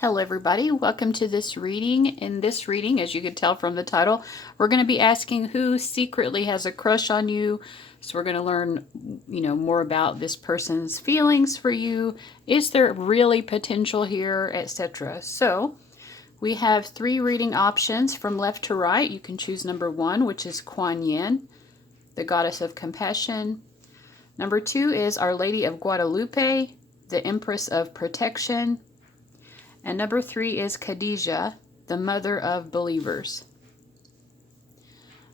Hello everybody, welcome to this reading. In this reading, as you can tell from the title, we're going to be asking who secretly has a crush on you. So we're going to learn, more about this person's feelings for you. Is there really potential here, etc. So we have 3 reading options from left to right. You can choose number 1, which is Quan Yin, the goddess of compassion. Number 2 is Our Lady of Guadalupe, the Empress of protection. And number 3 is Khadijah, the mother of believers.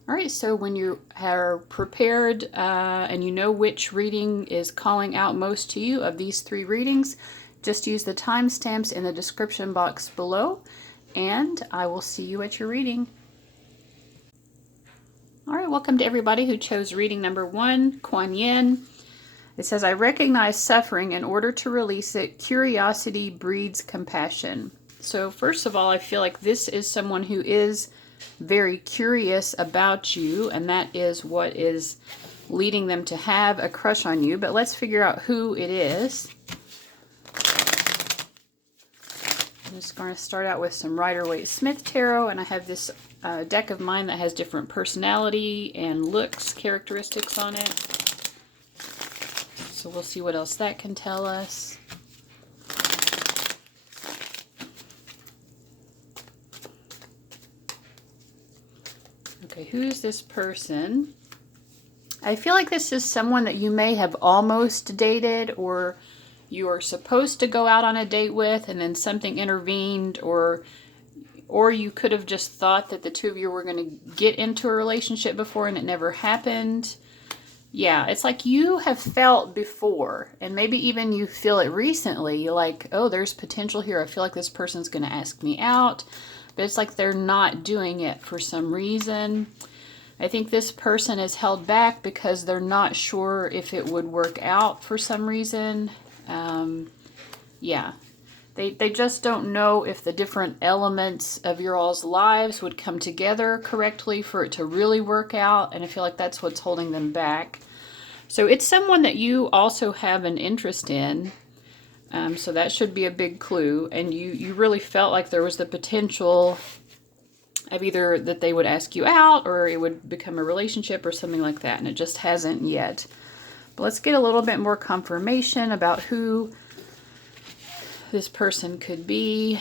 All right, so when you are prepared and you know which reading is calling out most to you of these 3 readings, just use the timestamps in the description box below, and I will see you at your reading. All right, welcome to everybody who chose reading number 1, Quan Yin. It says, I recognize suffering in order to release it. Curiosity breeds compassion. So first of all, I feel like this is someone who is very curious about you, and that is what is leading them to have a crush on you. But let's figure out who it is. I'm just going to start out with some Rider-Waite-Smith Tarot, and I have this deck of mine that has different personality and looks characteristics on it. So we'll see what else that can tell us. Okay, who's this person? I feel like this is someone that you may have almost dated, or you are supposed to go out on a date with, and then something intervened, or you could have just thought that the two of you were going to get into a relationship before and it never happened. Yeah, it's like you have felt before, and maybe even you feel it recently. You're like, oh, there's potential here. I feel like this person's going to ask me out, but it's like they're not doing it for some reason. I think this person is held back because they're not sure if it would work out for some reason. Yeah, they just don't know if the different elements of your all's lives would come together correctly for it to really work out, and I feel like that's what's holding them back. So it's someone that you also have an interest in, so that should be a big clue, and you really felt like there was the potential of either that they would ask you out or it would become a relationship or something like that, and it just hasn't yet. But let's get a little bit more confirmation about who this person could be.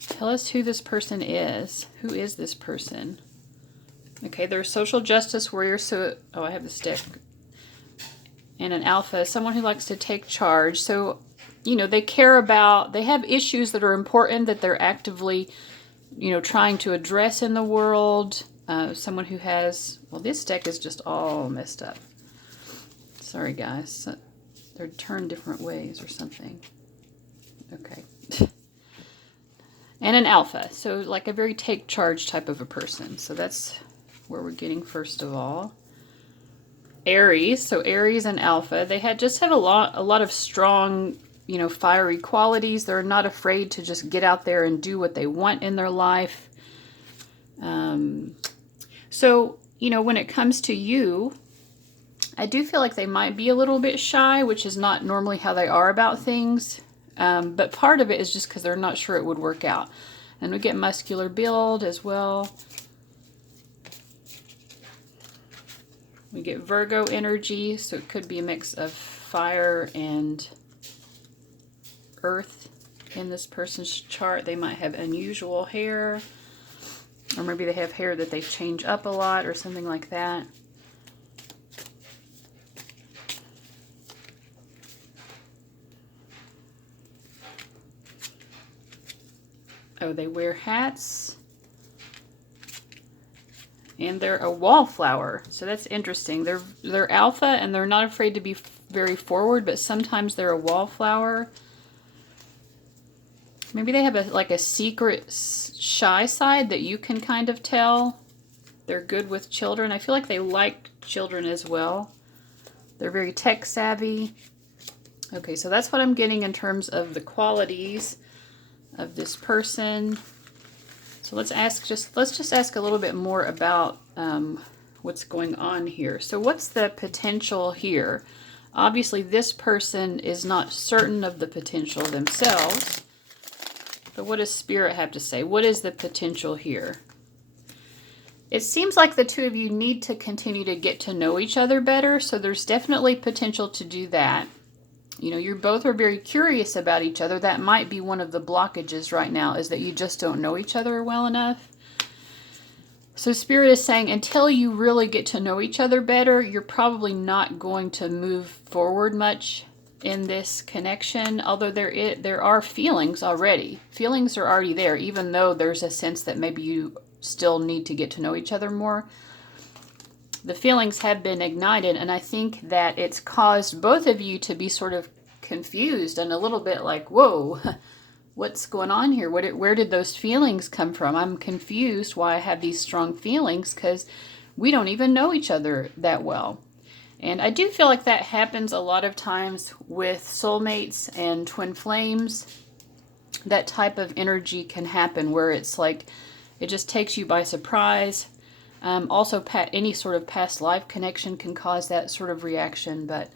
Tell us who this person is. Who is this person? Okay, they're a social justice warrior. So, I have the stick. And an alpha, someone who likes to take charge. So, they care about, they have issues that are important that they're actively, trying to address in the world. Someone who has, well, this deck is just all messed up. Sorry, guys. They're turned different ways or something. Okay. And an alpha. So, like a very take charge type of a person. So, that's where we're getting first of all. Aries, so Aries and Alpha, they just have a lot of strong, fiery qualities. They're not afraid to just get out there and do what they want in their life. So, when it comes to you, I do feel like they might be a little bit shy, which is not normally how they are about things. But part of it is just because they're not sure it would work out. And we get muscular build as well. We get Virgo energy, so it could be a mix of fire and earth in this person's chart. They might have unusual hair, or maybe they have hair that they change up a lot or something like that. Oh, they wear hats. And they're a wallflower, so that's interesting. They're alpha, and they're not afraid to be very forward, but sometimes they're a wallflower. Maybe they have a secret shy side that you can kind of tell. They're good with children. I feel like they like children as well. They're very tech savvy. Okay, so that's what I'm getting in terms of the qualities of this person. So let's just ask a little bit more about what's going on here. So what's the potential here? Obviously, this person is not certain of the potential themselves. So what does Spirit have to say? What is the potential here? It seems like the two of you need to continue to get to know each other better, so there's definitely potential to do that. You know, you both are very curious about each other. That might be one of the blockages right now, is that you just don't know each other well enough. So Spirit is saying until you really get to know each other better, you're probably not going to move forward much in this connection, although there are feelings already. Feelings are already there, even though there's a sense that maybe you still need to get to know each other more. The feelings have been ignited, and I think that it's caused both of you to be sort of confused and a little bit like, whoa, what's going on here? Where did those feelings come from? I'm confused why I have these strong feelings, because we don't even know each other that well. And I do feel like that happens a lot of times with soulmates and twin flames. That type of energy can happen where it's like it just takes you by surprise. Also, any sort of past life connection can cause that sort of reaction. But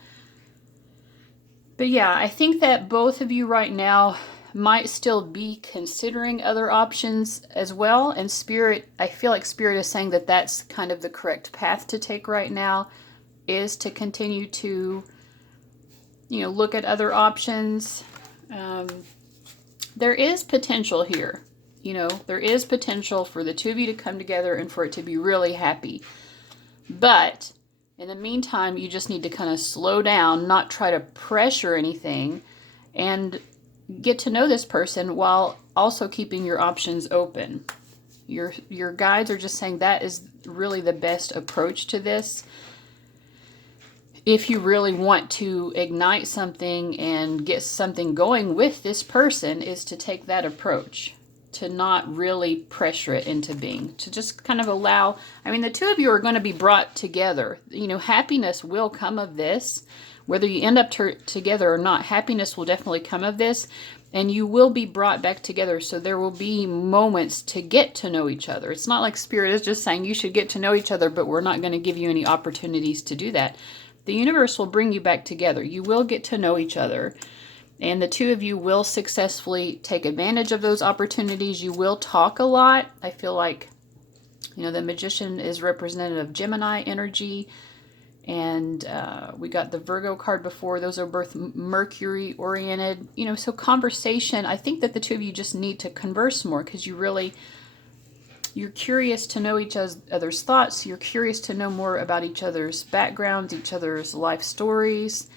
yeah, I think that both of you right now might still be considering other options as well. And Spirit, I feel like Spirit is saying that that's kind of the correct path to take right now, is to continue to, you know, look at other options. There is potential here. You know, there is potential for the two of you to come together and for it to be really happy. But in the meantime, you just need to kind of slow down, not try to pressure anything, and get to know this person while also keeping your options open. Your guides are just saying that is really the best approach to this. If you really want to ignite something and get something going with this person, is to take that approach. To not really pressure it into being. To just kind of allow, I mean, the two of you are going to be brought together. You know, happiness will come of this. Whether you end up together or not, happiness will definitely come of this. And you will be brought back together. So there will be moments to get to know each other. It's not like Spirit is just saying you should get to know each other, but we're not going to give you any opportunities to do that. The universe will bring you back together. You will get to know each other. And the two of you will successfully take advantage of those opportunities. You will talk a lot. I feel like, you know, the Magician is representative of Gemini energy. And we got the Virgo card before. Those are both Mercury oriented. You know, so conversation, I think that the two of you just need to converse more, because you're curious to know each other's thoughts. You're curious to know more about each other's backgrounds, each other's life stories.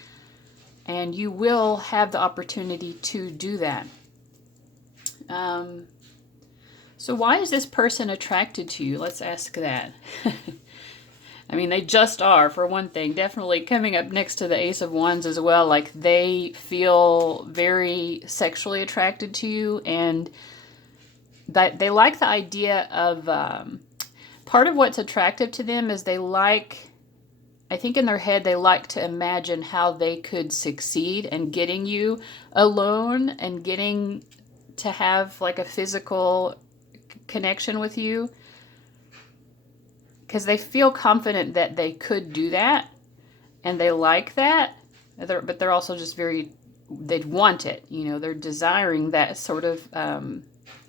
And you will have the opportunity to do that. So why is this person attracted to you? Let's ask that. I mean, they just are, for one thing. Definitely coming up next to the Ace of Wands as well. Like, they feel very sexually attracted to you. And that they like the idea of... part of what's attractive to them is they like... I think in their head, they like to imagine how they could succeed in getting you alone and getting to have like a physical connection with you. Because they feel confident that they could do that. And they like that. But they're also just they'd want it. You know, they're desiring that sort of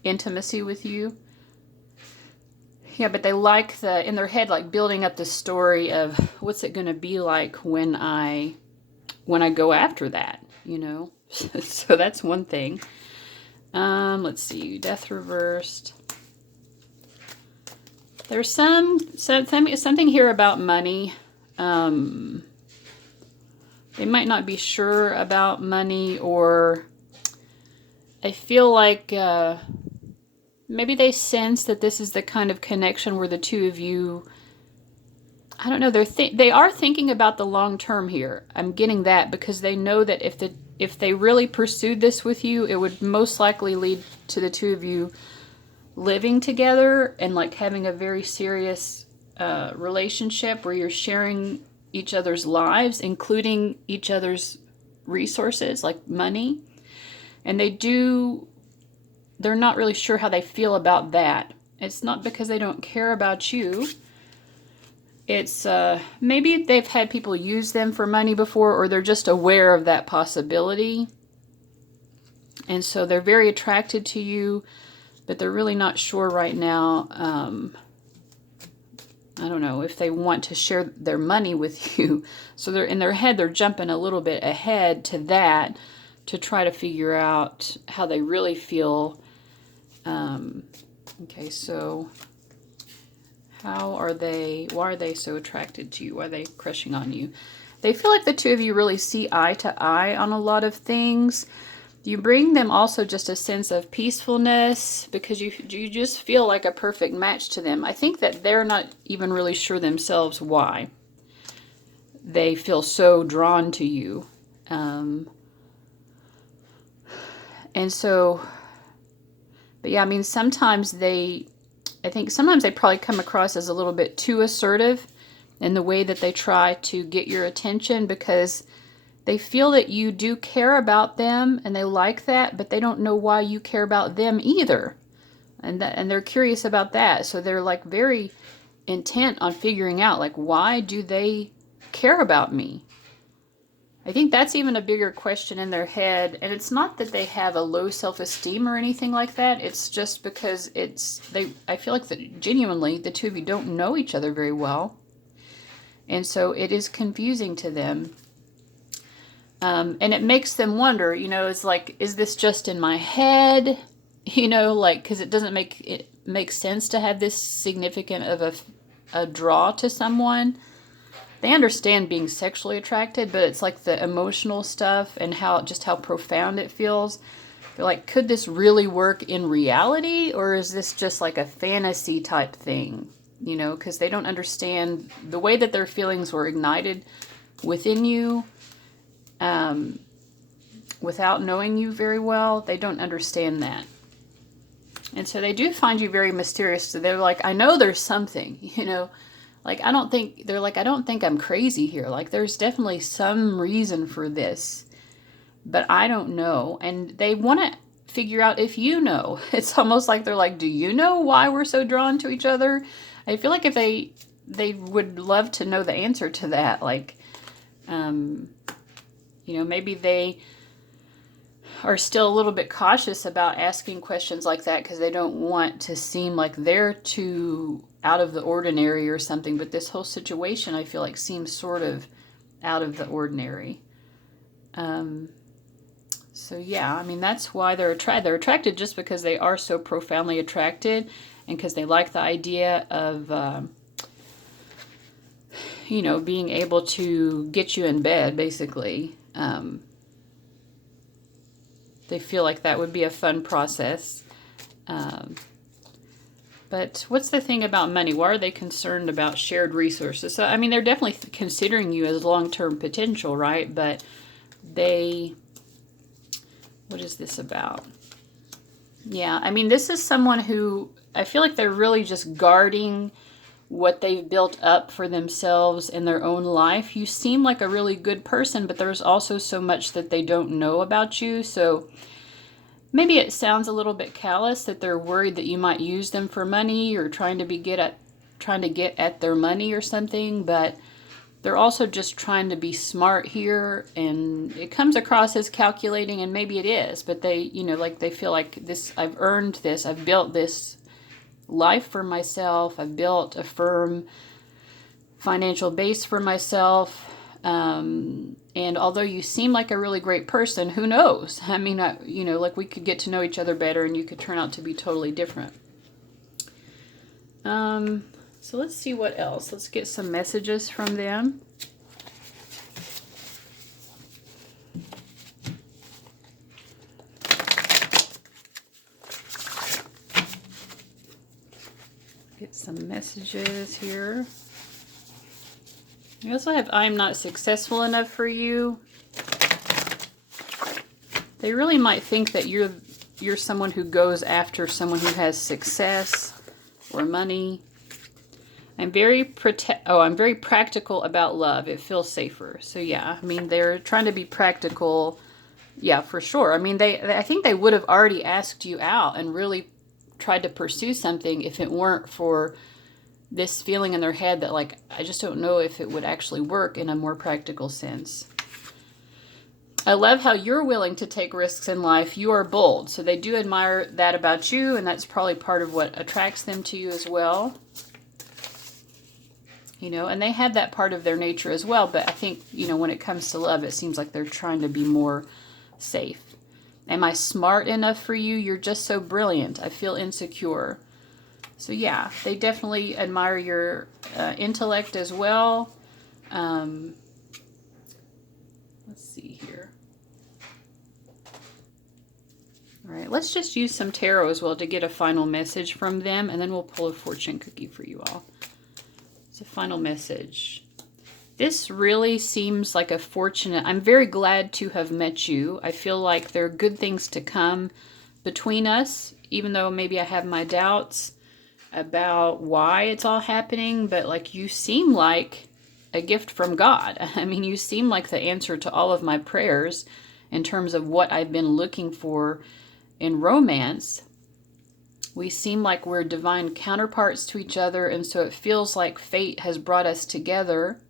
intimacy with you. Yeah, but they like in their head, like building up the story of what's it going to be like when I go after that, you know? So that's one thing. Let's see, Death reversed. There's something here about money. They might not be sure about money, or I feel like... maybe they sense that this is the kind of connection where the two of you, I don't know, they are thinking about the long term here. I'm getting that because they know that if they really pursued this with you, it would most likely lead to the two of you living together and like having a very serious relationship where you're sharing each other's lives, including each other's resources like money. And they're not really sure how they feel about that. It's not because they don't care about you. It's maybe they've had people use them for money before, or they're just aware of that possibility. And so they're very attracted to you, but they're really not sure right now. I don't know if they want to share their money with you. So they're in their head, they're jumping a little bit ahead to that to try to figure out how they really feel. Okay, so how are they, why are they so attracted to you? Why are they crushing on you? They feel like the two of you really see eye to eye on a lot of things. You bring them also just a sense of peacefulness because you just feel like a perfect match to them. I think that they're not even really sure themselves why they feel so drawn to you. And so, but yeah, I mean, sometimes I think sometimes they probably come across as a little bit too assertive in the way that they try to get your attention because they feel that you do care about them and they like that, but they don't know why you care about them either. And they're curious about that. So they're like very intent on figuring out like, why do they care about me? I think that's even a bigger question in their head. And it's not that they have a low self-esteem or anything like that. It's just because I feel like that genuinely the two of you don't know each other very well. And so it is confusing to them. And it makes them wonder, it's like, is this just in my head? Because it doesn't make sense to have this significant of a draw to someone. They understand being sexually attracted, but it's like the emotional stuff and how profound it feels. They're like, could this really work in reality? Or is this just like a fantasy type thing? Because they don't understand the way that their feelings were ignited within you without knowing you very well. They don't understand that. And so they do find you very mysterious. So they're like, I know there's something, Like, I don't think I'm crazy here. Like, there's definitely some reason for this, but I don't know. And they want to figure out if you know. It's almost like they're like, do you know why we're so drawn to each other? I feel like if they would love to know the answer to that. Like, maybe they are still a little bit cautious about asking questions like that because they don't want to seem like they're too out of the ordinary or something. But this whole situation, I feel like, seems sort of out of the ordinary. So yeah, I mean, that's why they're attracted. They're attracted just because they are so profoundly attracted and because they like the idea of, being able to get you in bed, basically. They feel like that would be a fun process. But what's the thing about money? Why are they concerned about shared resources? So, I mean, they're definitely considering you as long-term potential, right? But what is this about? Yeah, I mean, this is someone who, I feel like they're really just guarding what they've built up for themselves in their own life. You seem like a really good person, but there's also so much that they don't know about you. So maybe it sounds a little bit callous that they're worried that you might use them for money or trying to get at their money or something, but they're also just trying to be smart here, and it comes across as calculating, and maybe it is, but they, they feel like this, I've earned this, I've built this life for myself, I've built a firm financial base for myself, and although you seem like a really great person, who knows? I mean, we could get to know each other better and you could turn out to be totally different. So let's see what else. Let's get some messages from them. Get some messages here. We also have, I'm not successful enough for you. They really might think that you're someone who goes after someone who has success or money. I'm very practical about love. It feels safer. So yeah, I mean, they're trying to be practical. Yeah, for sure. I mean, I think they would have already asked you out and really tried to pursue something if it weren't for this feeling in their head that, like, I just don't know if it would actually work in a more practical sense. I love how you're willing to take risks in life. You are bold. So they do admire that about you, and that's probably part of what attracts them to you as well. You know, and they have that part of their nature as well, but I think, you know, when it comes to love, it seems like they're trying to be more safe. Am I smart enough for you? You're just so brilliant. I feel insecure. So yeah, they definitely admire your intellect as well. Let's see here. All right, let's just use some tarot as well to get a final message from them, and then we'll pull a fortune cookie for you all. It's a final message. This really seems like a fortunate... I'm very glad to have met you. I feel like there are good things to come between us, even though maybe I have my doubts about why it's all happening, but like you seem like a gift from God. I mean, you seem like the answer to all of my prayers in terms of what I've been looking for in romance. We seem like we're divine counterparts to each other, and so it feels like fate has brought us together.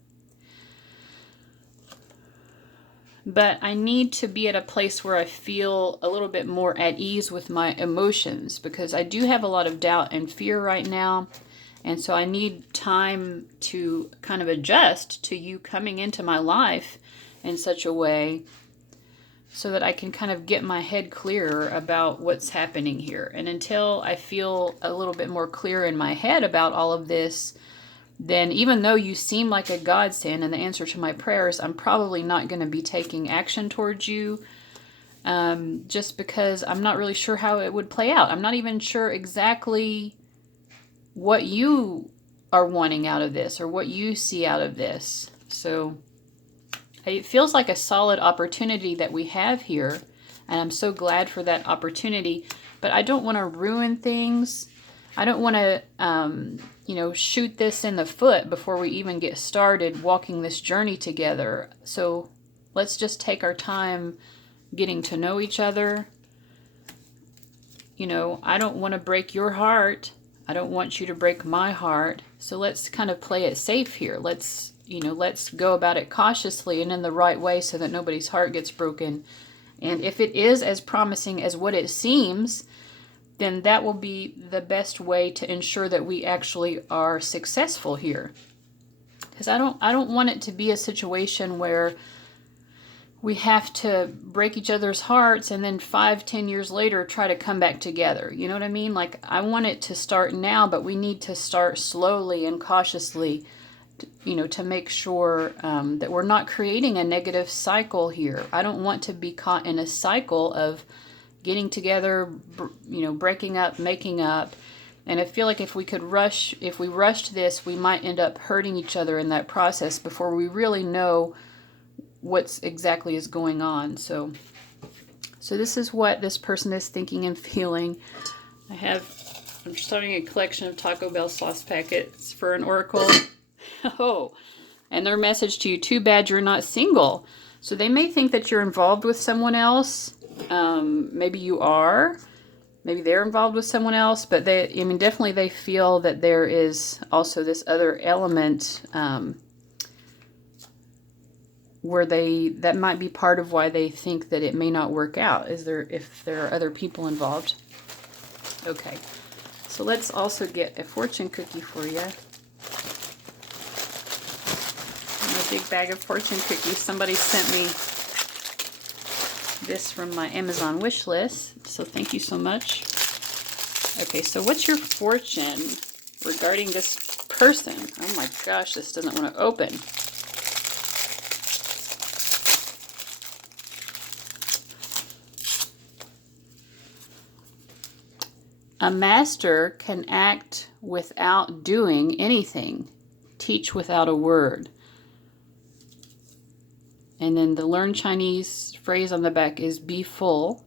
But I need to be at a place where I feel a little bit more at ease with my emotions, because I do have a lot of doubt and fear right now. And so I need time to kind of adjust to you coming into my life in such a way so that I can kind of get my head clearer about what's happening here. And until I feel a little bit more clear in my head about all of this, then even though you seem like a godsend and the answer to my prayers, I'm probably not going to be taking action towards you, just because I'm not really sure how it would play out. I'm not even sure exactly what you are wanting out of this or what you see out of this. So it feels like a solid opportunity that we have here, and I'm so glad for that opportunity, but I don't want to ruin things. I don't want to, you know, shoot this in the foot before we even get started walking this journey together. So let's just take our time getting to know each other. You know, I don't want to break your heart. I don't want you to break my heart. So let's kind of play it safe here. Let's go about it cautiously and in the right way so that nobody's heart gets broken. And if it is as promising as what it seems, then that will be the best way to ensure that we actually are successful here. Because I don't want it to be a situation where we have to break each other's hearts and then 5-10 years later try to come back together. You know what I mean? Like, I want it to start now, but we need to start slowly and cautiously, you know, to make sure that we're not creating a negative cycle here. I don't want to be caught in a cycle of getting together, you know, breaking up, making up. And I feel like if we rushed this, we might end up hurting each other in that process before we really know what's exactly is going on. So this is what this person is thinking and feeling. I'm starting a collection of Taco Bell sauce packets for an oracle. Oh, and their message to you: too bad you're not single. So they may think that you're involved with someone else. Maybe you are. Maybe they're involved with someone else, but definitely they feel that there is also this other element where that might be part of why they think that it may not work out, if there are other people involved. Okay, so let's also get a fortune cookie for you. A big bag of fortune cookies. Somebody sent me this from my Amazon wish list, so thank you so much. Okay, so what's your fortune regarding this person? Oh my gosh, this doesn't want to open. A master can act without doing anything, teach without a word. And then the learn Chinese phrase on the back is be full.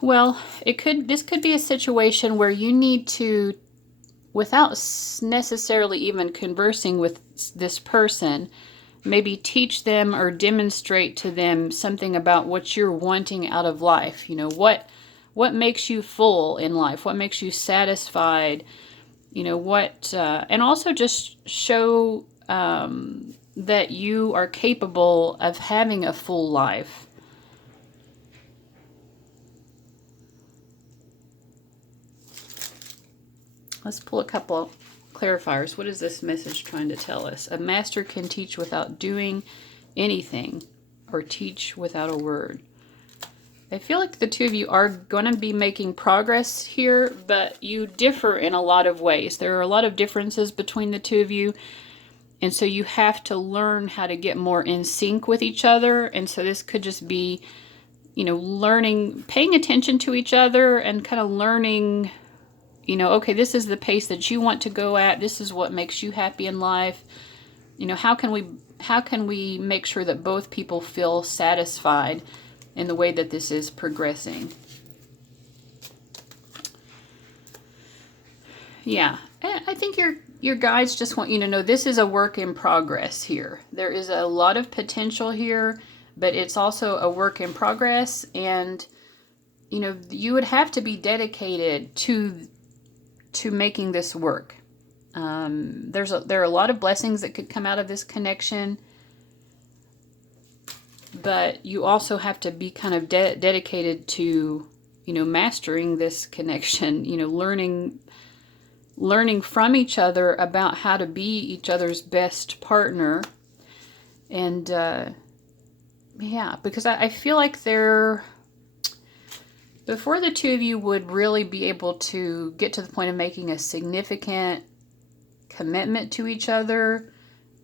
Well, this could be a situation where you need to, without necessarily even conversing with this person, maybe teach them or demonstrate to them something about what you're wanting out of life. You know, what makes you full in life? What makes you satisfied? You know, and also just show that you are capable of having a full life. Let's pull a couple clarifiers. What is this message trying to tell us? A master can teach without doing anything, or teach without a word. I feel like the two of you are going to be making progress here, but you differ in a lot of ways. There are a lot of differences between the two of you, and so you have to learn how to get more in sync with each other. And so this could just be, you know, learning, paying attention to each other and kind of learning, you know, okay, this is the pace that you want to go at. This is what makes you happy in life. You know, how can we make sure that both people feel satisfied in the way that this is progressing? Yeah, I think your guides just want you to know this is a work in progress here. There is a lot of potential here, but it's also a work in progress, and you know, you would have to be dedicated to making this work. There are a lot of blessings that could come out of this connection, but you also have to be kind of dedicated to, you know, mastering this connection, you know, learning from each other about how to be each other's best partner. And yeah, because I feel like before the two of you would really be able to get to the point of making a significant commitment to each other,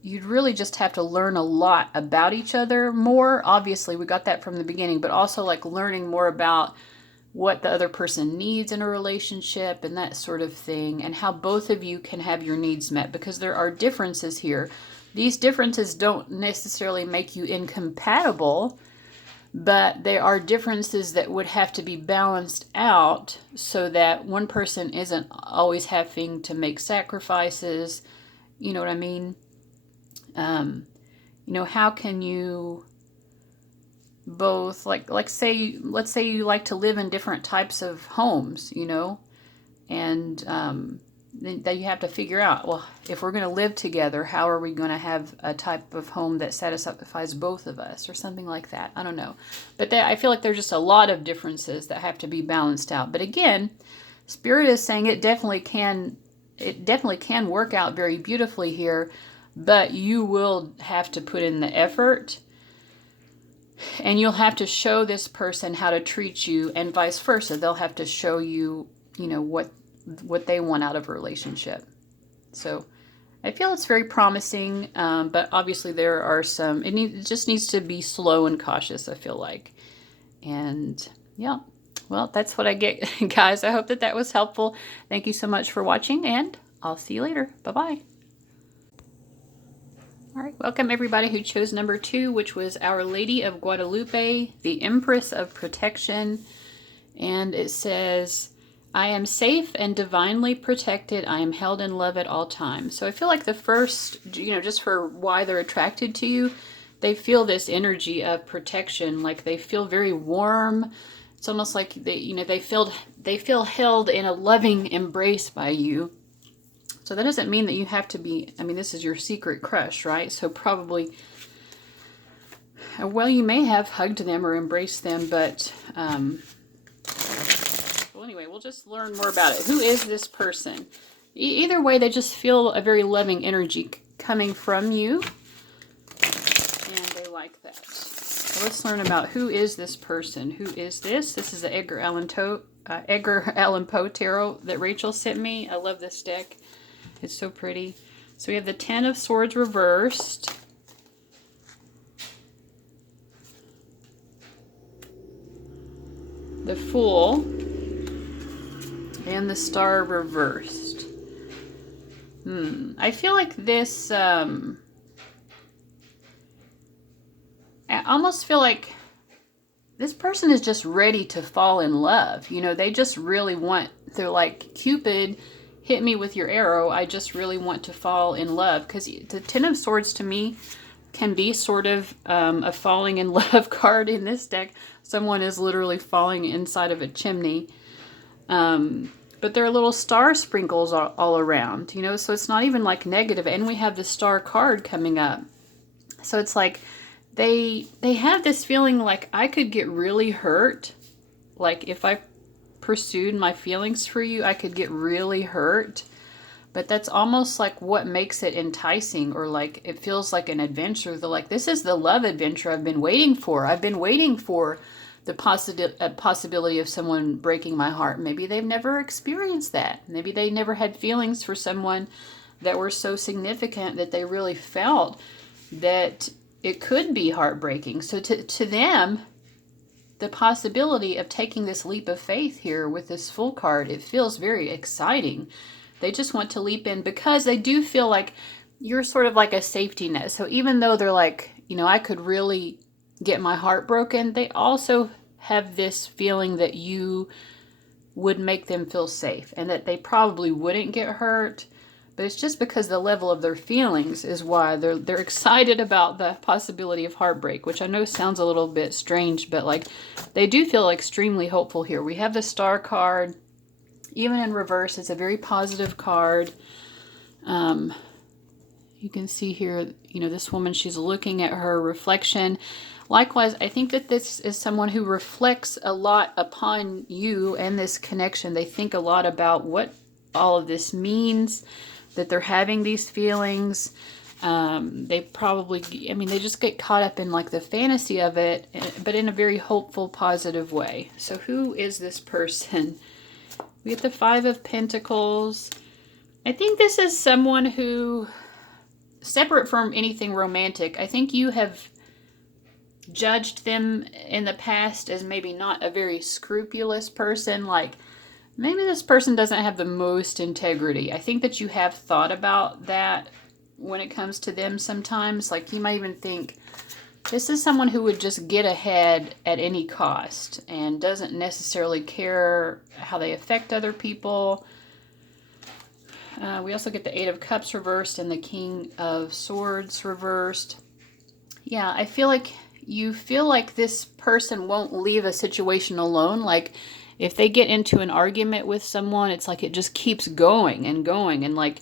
you'd really just have to learn a lot about each other more. Obviously, we got that from the beginning, but also like learning more about what the other person needs in a relationship and that sort of thing, and how both of you can have your needs met, because there are differences here. These differences don't necessarily make you incompatible, but there are differences that would have to be balanced out so that one person isn't always having to make sacrifices. You know what I mean? You know, how can you both, let's say you like to live in different types of homes, you know, and that you have to figure out, well, if we're going to live together, how are we going to have a type of home that satisfies both of us, or something like that. I don't know, but I feel like there's just a lot of differences that have to be balanced out. But again, Spirit is saying it definitely can work out very beautifully here, but you will have to put in the effort, and you'll have to show this person how to treat you, and vice versa. They'll have to show you, you know, what they want out of a relationship. So I feel it's very promising, but obviously there are some, it just needs to be slow and cautious, I feel like. And yeah, well, that's what I get, guys. I hope that was helpful. Thank you so much for watching, and I'll see you later. Bye-bye. All right, welcome everybody who chose number 2, which was Our Lady of Guadalupe, the Empress of Protection. And it says, I am safe and divinely protected. I am held in love at all times. So I feel like the first, you know, just for why they're attracted to you, they feel this energy of protection. Like they feel very warm. It's almost like they feel held in a loving embrace by you. So that doesn't mean that you have to be, I mean, this is your secret crush, right? So probably, well, you may have hugged them or embraced them, but, well, anyway, we'll just learn more about it. Who is this person? Either way, they just feel a very loving energy coming from you, and they like that. So let's learn about who is this person. Who is this? This is the Edgar Allan Poe tarot that Rachel sent me. I love this deck. It's so pretty. So we have the 10 of Swords reversed. The Fool. And the Star reversed. I feel like this, I almost feel like this person is just ready to fall in love. You know, they just really want, they're like, Cupid, hit me with your arrow. I just really want to fall in love. Because the 10 of Swords to me can be sort of a falling in love card in this deck. Someone is literally falling inside of a chimney. But there are little star sprinkles all around, you know, so it's not even like negative. And we have the Star card coming up. So it's like they have this feeling like I could get really hurt. Like if I pursued my feelings for you, I could get really hurt. But that's almost like what makes it enticing, or like it feels like an adventure. They're like, this is the love adventure I've been waiting for. I've been waiting for the possibility of someone breaking my heart. Maybe they've never experienced that. Maybe they never had feelings for someone that were so significant that they really felt that it could be heartbreaking. So to them, the possibility of taking this leap of faith here with this Fool card, it feels very exciting. They just want to leap in because they do feel like you're sort of like a safety net. So even though they're like, I could really get my heart broken, they also have this feeling that you would make them feel safe and that they probably wouldn't get hurt. But it's just because the level of their feelings is why they're excited about the possibility of heartbreak, which I know sounds a little bit strange, but like they do feel extremely hopeful here. We have the Star card. Even in reverse, it's a very positive card. You can see here, this woman, she's looking at her reflection. Likewise, I think that this is someone who reflects a lot upon you and this connection. They think a lot about what all of this means, that they're having these feelings. They probably, they just get caught up in like the fantasy of it, but in a very hopeful, positive way. So who is this person? We get the Five of Pentacles. I think this is someone who, separate from anything romantic, I think you have judged them in the past as maybe not a very scrupulous person. Like, maybe this person doesn't have the most integrity. I think that you have thought about that when it comes to them sometimes. Like, you might even think, this is someone who would just get ahead at any cost and doesn't necessarily care how they affect other people. We also get the Eight of Cups reversed and the King of Swords reversed. Yeah, I feel like you feel like this person won't leave a situation alone. Like, if they get into an argument with someone, it's like it just keeps going and going. And like,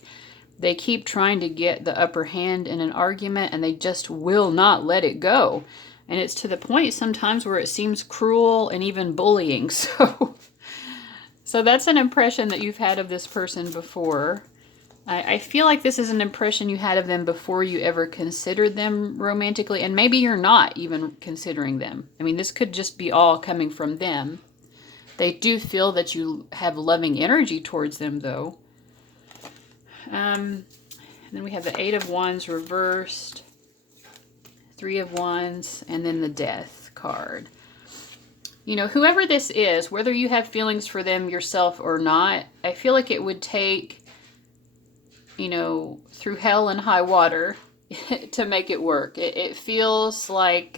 they keep trying to get the upper hand in an argument and they just will not let it go. And it's to the point sometimes where it seems cruel and even bullying. So that's an impression that you've had of this person before. I feel like this is an impression you had of them before you ever considered them romantically. And maybe you're not even considering them. This could just be all coming from them. They do feel that you have loving energy towards them, though. And then we have the Eight of Wands reversed, Three of Wands, and then the Death card. Whoever this is, whether you have feelings for them yourself or not, I feel like it would take, through hell and high water to make it work. It feels like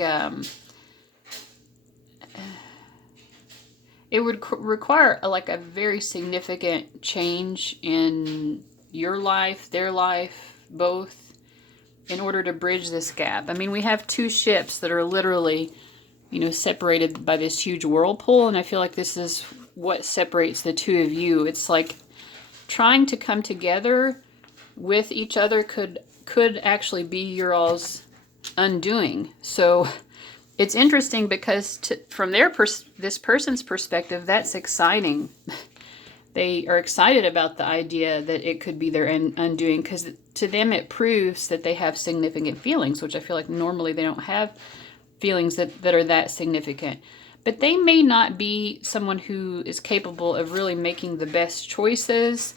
it would require a very significant change in your life, their life, both, in order to bridge this gap. We have two ships that are literally, separated by this huge whirlpool, and I feel like this is what separates the two of you. It's like trying to come together with each other could actually be your all's undoing. So it's interesting because from this person's perspective, that's exciting. They are excited about the idea that it could be their undoing, because to them it proves that they have significant feelings, which I feel like normally they don't have feelings that are that significant. But they may not be someone who is capable of really making the best choices.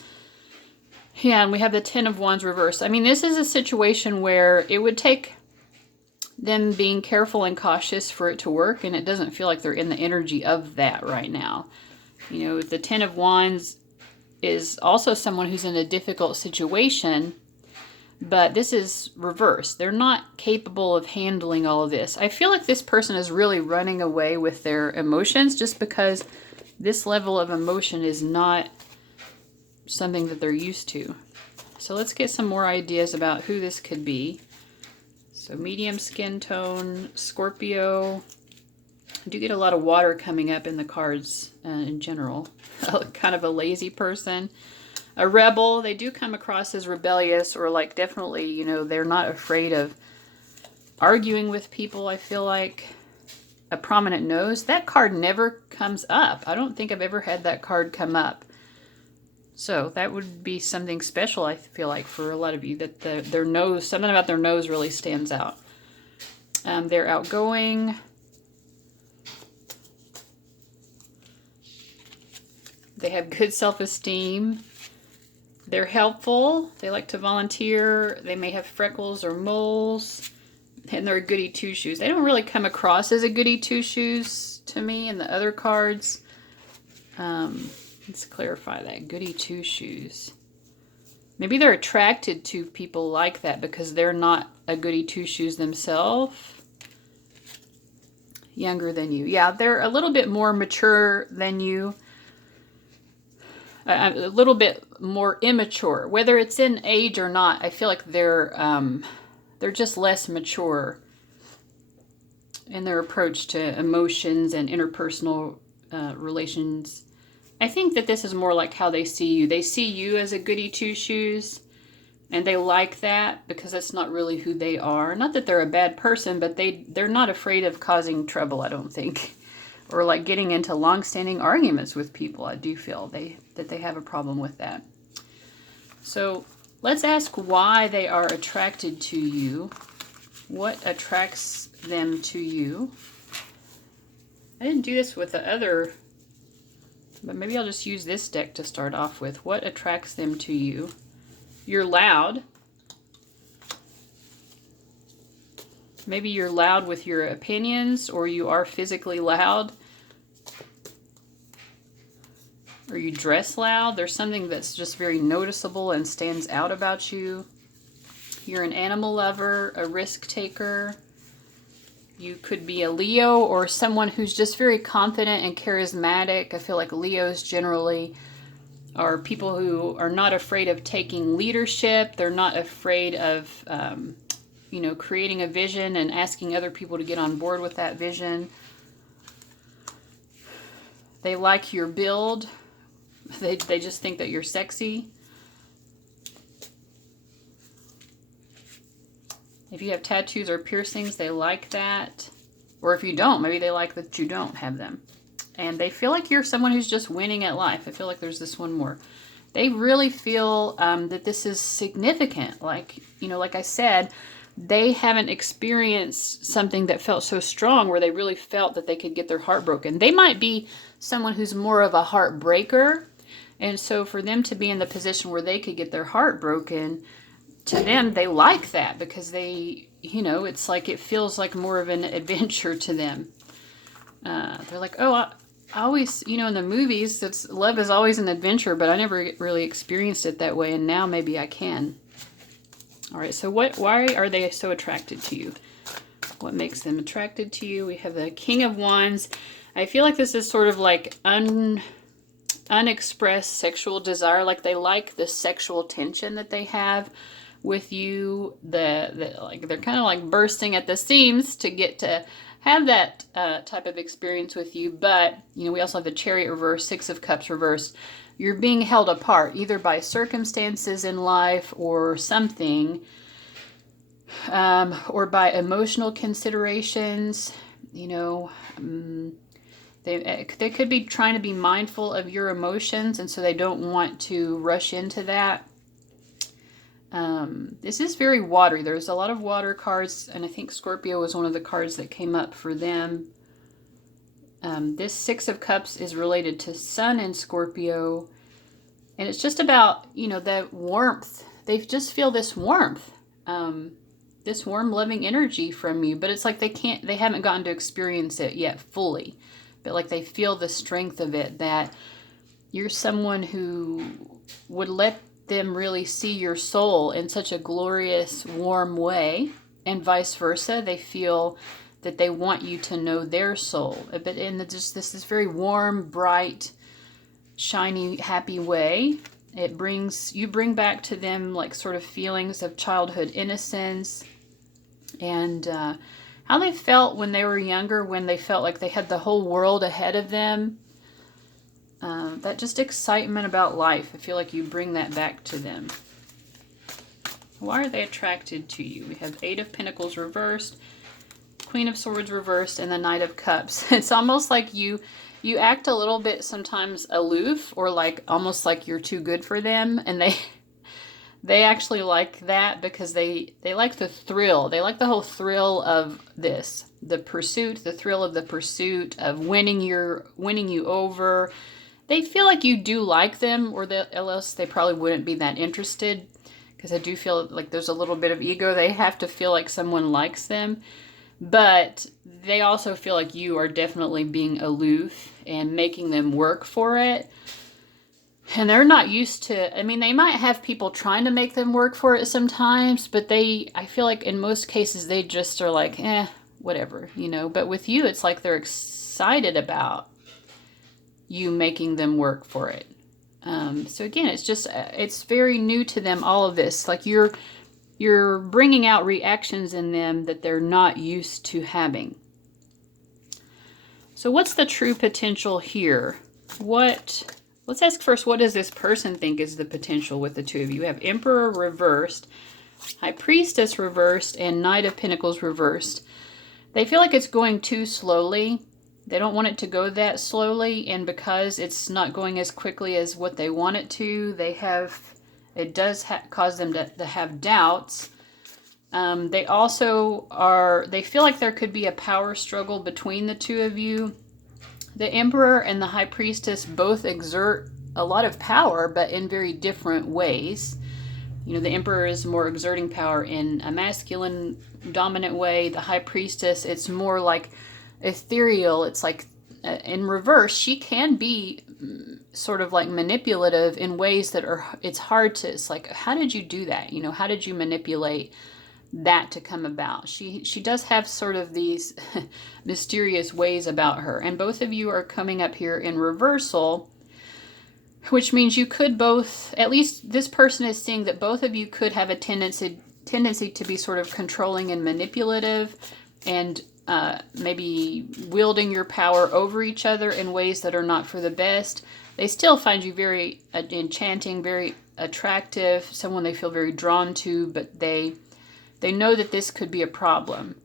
Yeah, and we have the Ten of Wands reversed. This is a situation where it would take them being careful and cautious for it to work, and it doesn't feel like they're in the energy of that right now. The Ten of Wands is also someone who's in a difficult situation, but this is reversed. They're not capable of handling all of this. I feel like this person is really running away with their emotions just because this level of emotion is not something that they're used to. So let's get some more ideas about who this could be. So medium skin tone, Scorpio. I do get a lot of water coming up in the cards in general. Kind of a lazy person. A rebel. They do come across as rebellious, or definitely, they're not afraid of arguing with people, I feel like. A prominent nose. That card never comes up. I don't think I've ever had that card come up. So that would be something special, I feel like, for a lot of you, that their nose, something about their nose really stands out. They're outgoing. They have good self-esteem. They're helpful. They like to volunteer. They may have freckles or moles. And they're a goody two-shoes. They don't really come across as a goody two-shoes to me in the other cards. Let's clarify that. Goody two-shoes. Maybe they're attracted to people like that because they're not a goody two-shoes themselves. Younger than you. Yeah, they're a little bit more mature than you. A little bit more immature. Whether it's in age or not, I feel like they're just less mature in their approach to emotions and interpersonal relations. I think that this is more like how they see you. They see you as a goody two-shoes, and they like that because that's not really who they are. Not that they're a bad person, but they're not afraid of causing trouble, I don't think. Or like getting into long-standing arguments with people. I do feel that they have a problem with that. So let's ask why they are attracted to you. What attracts them to you? I didn't do this with the other, but maybe I'll just use this deck to start off with. What attracts them to you? You're loud. Maybe you're loud with your opinions, or you are physically loud. Or you dress loud. There's something that's just very noticeable and stands out about you. You're an animal lover, a risk taker. You could be a Leo or someone who's just very confident and charismatic. I feel like Leos generally are people who are not afraid of taking leadership. They're not afraid of, creating a vision and asking other people to get on board with that vision. They like your build. They just think that you're sexy. If you have tattoos or piercings, they like that. Or if you don't, maybe they like that you don't have them. And they feel like you're someone who's just winning at life. I feel like there's this one more. They really feel that this is significant. Like I said, they haven't experienced something that felt so strong where they really felt that they could get their heart broken. They might be someone who's more of a heartbreaker. And so for them to be in the position where they could get their heart broken, to them, they like that because it's like it feels like more of an adventure to them. They're like, oh, I always, in the movies, love is always an adventure, but I never really experienced it that way, and now maybe I can. All right, so why are they so attracted to you? What makes them attracted to you? We have the King of Wands. I feel like this is sort of like unexpressed sexual desire. Like they like the sexual tension that they have with you. They're kind of like bursting at the seams to get to have that type of experience with you. But we also have the Chariot reverse, Six of Cups reversed. You're being held apart either by circumstances in life or something, or by emotional considerations. They could be trying to be mindful of your emotions, and so they don't want to rush into that. This is very watery. There's a lot of water cards, and I think Scorpio was one of the cards that came up for them. This Six of Cups is related to Sun in Scorpio, and it's just about, the warmth. They just feel this warmth, this warm, loving energy from you, but it's like they haven't gotten to experience it yet fully. But like they feel the strength of it, that you're someone who would let them really see your soul in such a glorious, warm way, and vice versa. They feel that they want you to know their soul, but in this very warm, bright, shiny, happy way. You bring back to them like sort of feelings of childhood innocence and how they felt when they were younger, when they felt like they had the whole world ahead of them. That just excitement about life. I feel like you bring that back to them. Why are they attracted to you? We have Eight of Pentacles reversed, Queen of Swords reversed, and the Knight of Cups. It's almost like you act a little bit sometimes aloof, or like almost like you're too good for them, and they actually like that because they like the thrill. They like the whole thrill of this. The pursuit, the thrill of the pursuit of winning you over. They feel like you do like them, or else they probably wouldn't be that interested, because I do feel like there's a little bit of ego. They have to feel like someone likes them, but they also feel like you are definitely being aloof and making them work for it. And they're not used to, I mean, they might have people trying to make them work for it sometimes, but I feel like in most cases they just are like, whatever, you know. But with you, it's like they're excited about you making them work for it. So again, it's very new to them, all of this. Like you're bringing out reactions in them that they're not used to having. So what's the true potential here? Let's ask first, what does this person think is the potential with the two of you? We have Emperor reversed, High Priestess reversed, and Knight of Pentacles reversed. They feel like it's going too slowly. They don't want it to go that slowly, and because it's not going as quickly as what they want it to, it does cause them to have doubts. They feel like there could be a power struggle between the two of you. The Emperor and the High Priestess both exert a lot of power, but in very different ways. You know, the Emperor is more exerting power in a masculine, dominant way. The High Priestess, it's more like ethereal. It's like, in reverse, she can be sort of like manipulative in ways that it's like, how did you do that? You know, how did you manipulate that to come about? She does have sort of these mysterious ways about her, and both of you are coming up here in reversal, which means you could both, at least this person is seeing that both of you could have a tendency to be sort of controlling and manipulative, and maybe wielding your power over each other in ways that are not for the best. They still find you very enchanting, very attractive, someone they feel very drawn to, but they know that this could be a problem.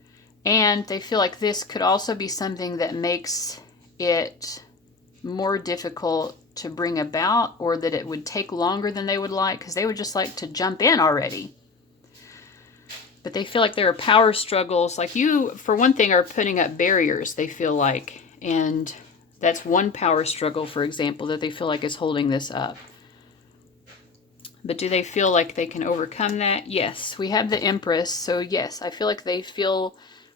And they feel like this could also be something that makes it more difficult to bring about, or that it would take longer than they would like, because they would just like to jump in already. But they feel like there are power struggles. Like you, for one thing, are putting up barriers, they feel like. And that's one power struggle, for example, that they feel like is holding this up. But do they feel like they can overcome that? Yes, we have the Empress. So yes, I feel like they feel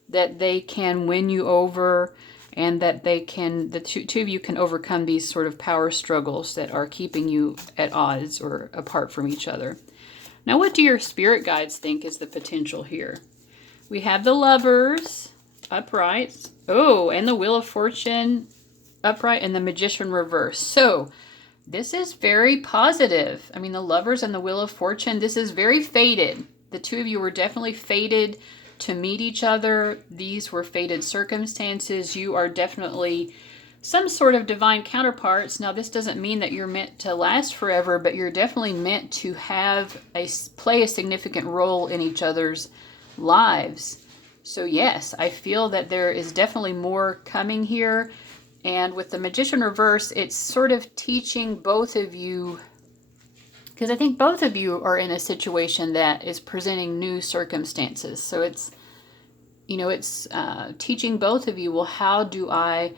that they can win you over, and that the two of you can overcome these sort of power struggles that are keeping you at odds or apart from each other. Now, what do your spirit guides think is the potential here? We have the Lovers upright. Oh, and the Wheel of Fortune upright, and the Magician reverse. So this is very positive. I mean, the Lovers and the Wheel of Fortune, this is very fated. The two of you were definitely fated to meet each other. These were fated circumstances. You are definitely some sort of divine counterparts. Now, this doesn't mean that you're meant to last forever, but you're definitely meant to play a significant role in each other's lives. So yes, I feel that there is definitely more coming here. And with the Magician reverse, it's sort of teaching both of you, because I think both of you are in a situation that is presenting new circumstances. So it's teaching both of you, well, how do I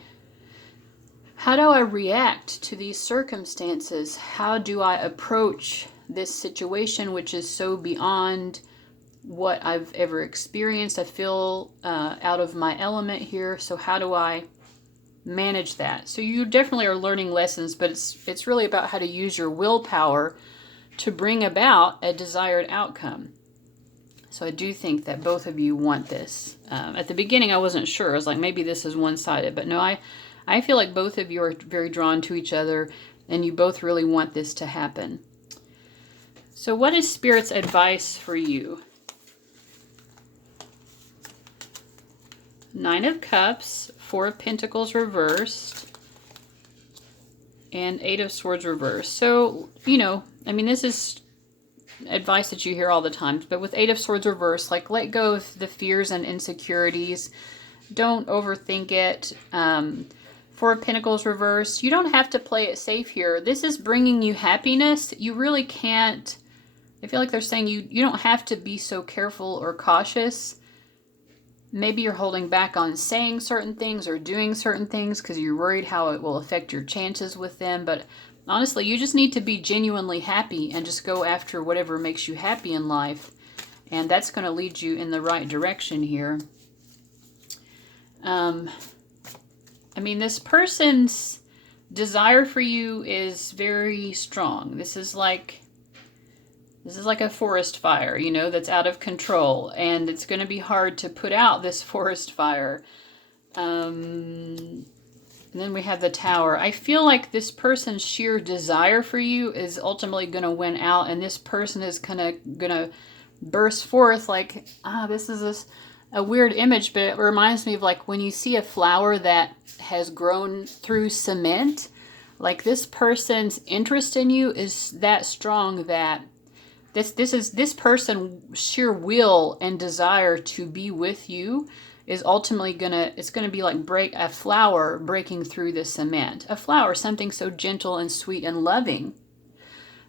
react to these circumstances? How do I approach this situation, which is so beyond what I've ever experienced? I feel out of my element here. So how do I manage that? So you definitely are learning lessons, but it's really about how to use your willpower to bring about a desired outcome. So I do think that both of you want this. At the beginning, I wasn't sure. I was like, maybe this is one-sided, but no, I feel like both of you are very drawn to each other, and you both really want this to happen. So what is Spirit's advice for you? Nine of Cups, Four of Pentacles reversed, and Eight of Swords reversed. So, I mean, this is advice that you hear all the time. But with Eight of Swords reversed, like, let go of the fears and insecurities. Don't overthink it. Four of Pentacles reversed. You don't have to play it safe here. This is bringing you happiness. You really can't. I feel like they're saying you don't have to be so careful or cautious. Maybe you're holding back on saying certain things or doing certain things because you're worried how it will affect your chances with them. But honestly, you just need to be genuinely happy and just go after whatever makes you happy in life. And that's going to lead you in the right direction here. I mean, this person's desire for you is very strong. This is like a forest fire, you know, that's out of control. And it's going to be hard to put out this forest fire. And then we have the Tower. I feel like this person's sheer desire for you is ultimately going to win out. And this person is going to burst forth like, this is a weird image, but it reminds me of like when you see a flower that has grown through cement. Like, this person's interest in you is that strong that this person's sheer will and desire to be with you is ultimately gonna be like a flower breaking through the cement. A flower, something so gentle and sweet and loving,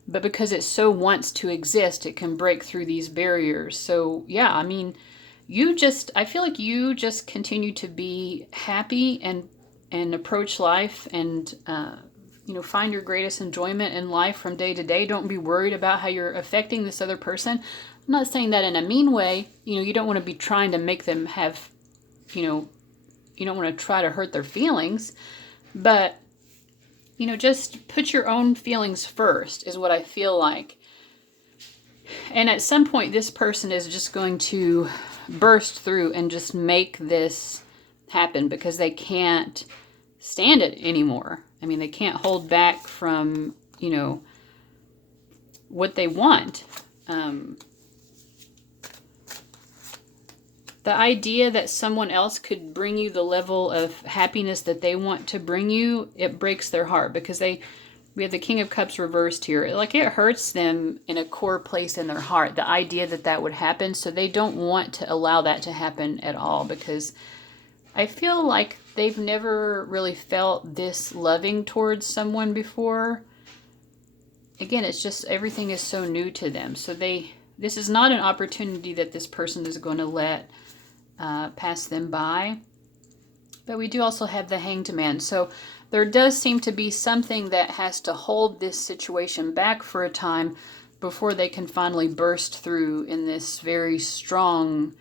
but because it so wants to exist, it can break through these barriers. So yeah, I mean, I feel like you just continue to be happy and approach life and find your greatest enjoyment in life from day to day. Don't be worried about how you're affecting this other person. I'm not saying that in a mean way. You don't want to be trying to make them have, you don't want to try to hurt their feelings, but, just put your own feelings first is what I feel like. And at some point, this person is just going to burst through and just make this happen because they can't stand it anymore. I mean, they can't hold back from, what they want. The idea that someone else could bring you the level of happiness that they want to bring you, it breaks their heart because we have the King of Cups reversed here. Like, it hurts them in a core place in their heart, the idea that would happen. So they don't want to allow that to happen at all because I feel like they've never really felt this loving towards someone before. Again, it's just everything is so new to them. So this is not an opportunity that this person is going to let pass them by. But we do also have the Hanged Man. So there does seem to be something that has to hold this situation back for a time before they can finally burst through in this very strong,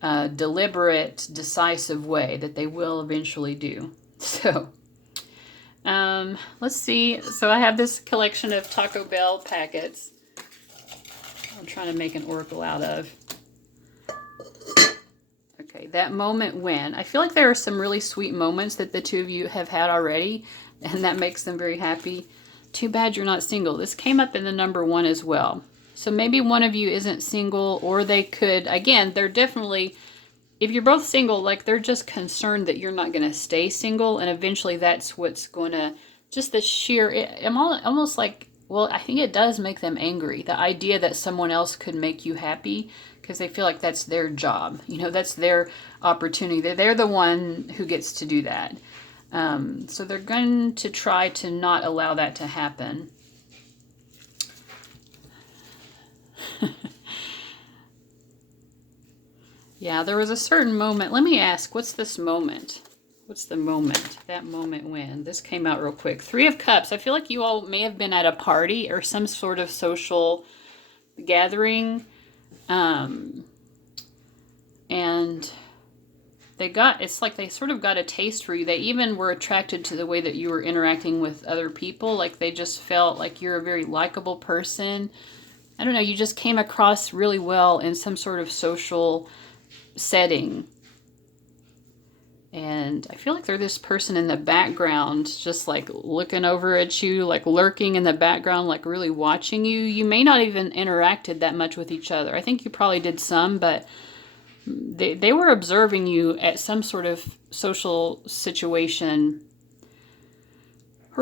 deliberate, decisive way that they will eventually do. So, let's see. So I have this collection of Taco Bell packets I'm trying to make an oracle out of. Okay, that moment when. I feel like there are some really sweet moments that the two of you have had already, and that makes them very happy. Too bad you're not single. This came up in the number 1 as well. So maybe one of you isn't single, or they could, again, they're definitely, if you're both single, like, they're just concerned that you're not going to stay single, and eventually that's what's going to, just the sheer, I'm almost like, well, I think it does make them angry. The idea that someone else could make you happy, because they feel like that's their job. That's their opportunity. They're the one who gets to do that. So they're going to try to not allow that to happen. Yeah, there was a certain moment. Let me ask, what's this moment? What's the moment? That moment when? This came out real quick. 3 of Cups. I feel like you all may have been at a party or some sort of social gathering. And it's like they sort of got a taste for you. They even were attracted to the way that you were interacting with other people. Like, they just felt like you're a very likable person. I don't know, you just came across really well in some sort of social setting. And I feel like they're this person in the background, just like looking over at you, like lurking in the background, like really watching you. You may not even interacted that much with each other. I think you probably did some, but they were observing you at some sort of social situation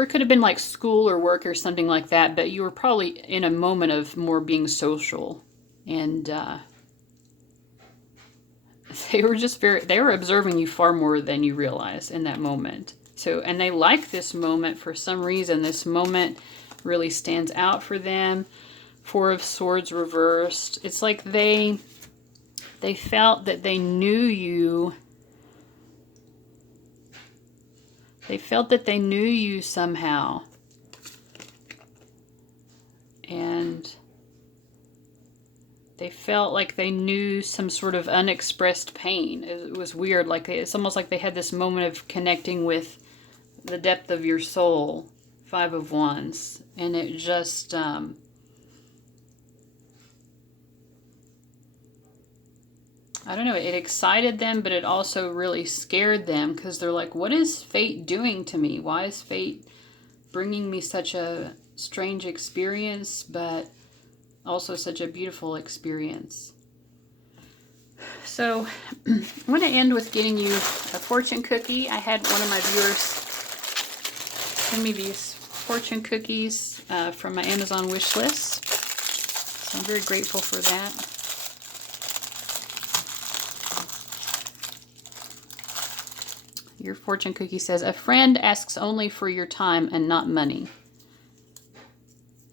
Or it could have been like school or work or something like that, but you were probably in a moment of more being social. And they were observing you far more than you realize in that moment. So, and they like this moment for some reason. This moment really stands out for them. Four of Swords reversed. It's like they felt that they knew you. They felt that they knew you somehow. And they felt like they knew some sort of unexpressed pain. It was weird. Like it's almost like they had this moment of connecting with the depth of your soul. Five of Wands. And it just... I don't know, it excited them, but it also really scared them because they're like, what is fate doing to me? Why is fate bringing me such a strange experience, but also such a beautiful experience? So I'm going to end with getting you a fortune cookie. I had one of my viewers send me these fortune cookies from my Amazon wish list. So I'm very grateful for that. Your fortune cookie says, a friend asks only for your time and not money.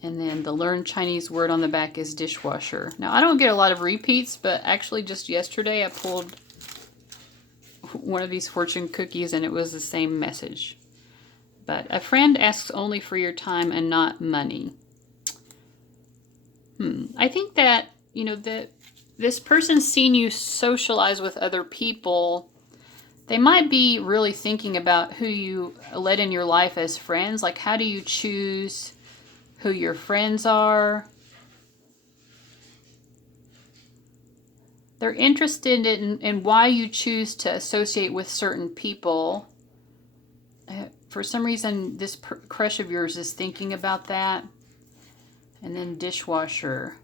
And then the learned Chinese word on the back is dishwasher. Now, I don't get a lot of repeats, but actually just yesterday I pulled one of these fortune cookies and it was the same message. But a friend asks only for your time and not money. I think that, you know, that this person's seen you socialize with other people. They might be really thinking about who you let in your life as friends. Like, how do you choose who your friends are? They're interested in why you choose to associate with certain people. For some reason, this crush of yours is thinking about that. And then dishwasher.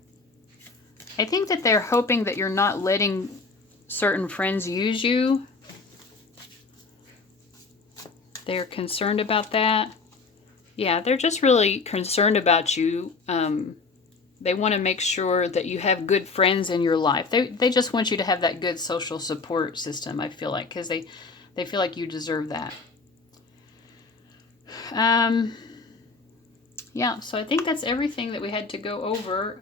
I think that they're hoping that you're not letting certain friends use you. They're concerned about that. Yeah, they're just really concerned about you. They want to make sure that you have good friends in your life. They just want you to have that good social support system, I feel like, because they feel like you deserve that. Yeah, so I think that's everything that we had to go over.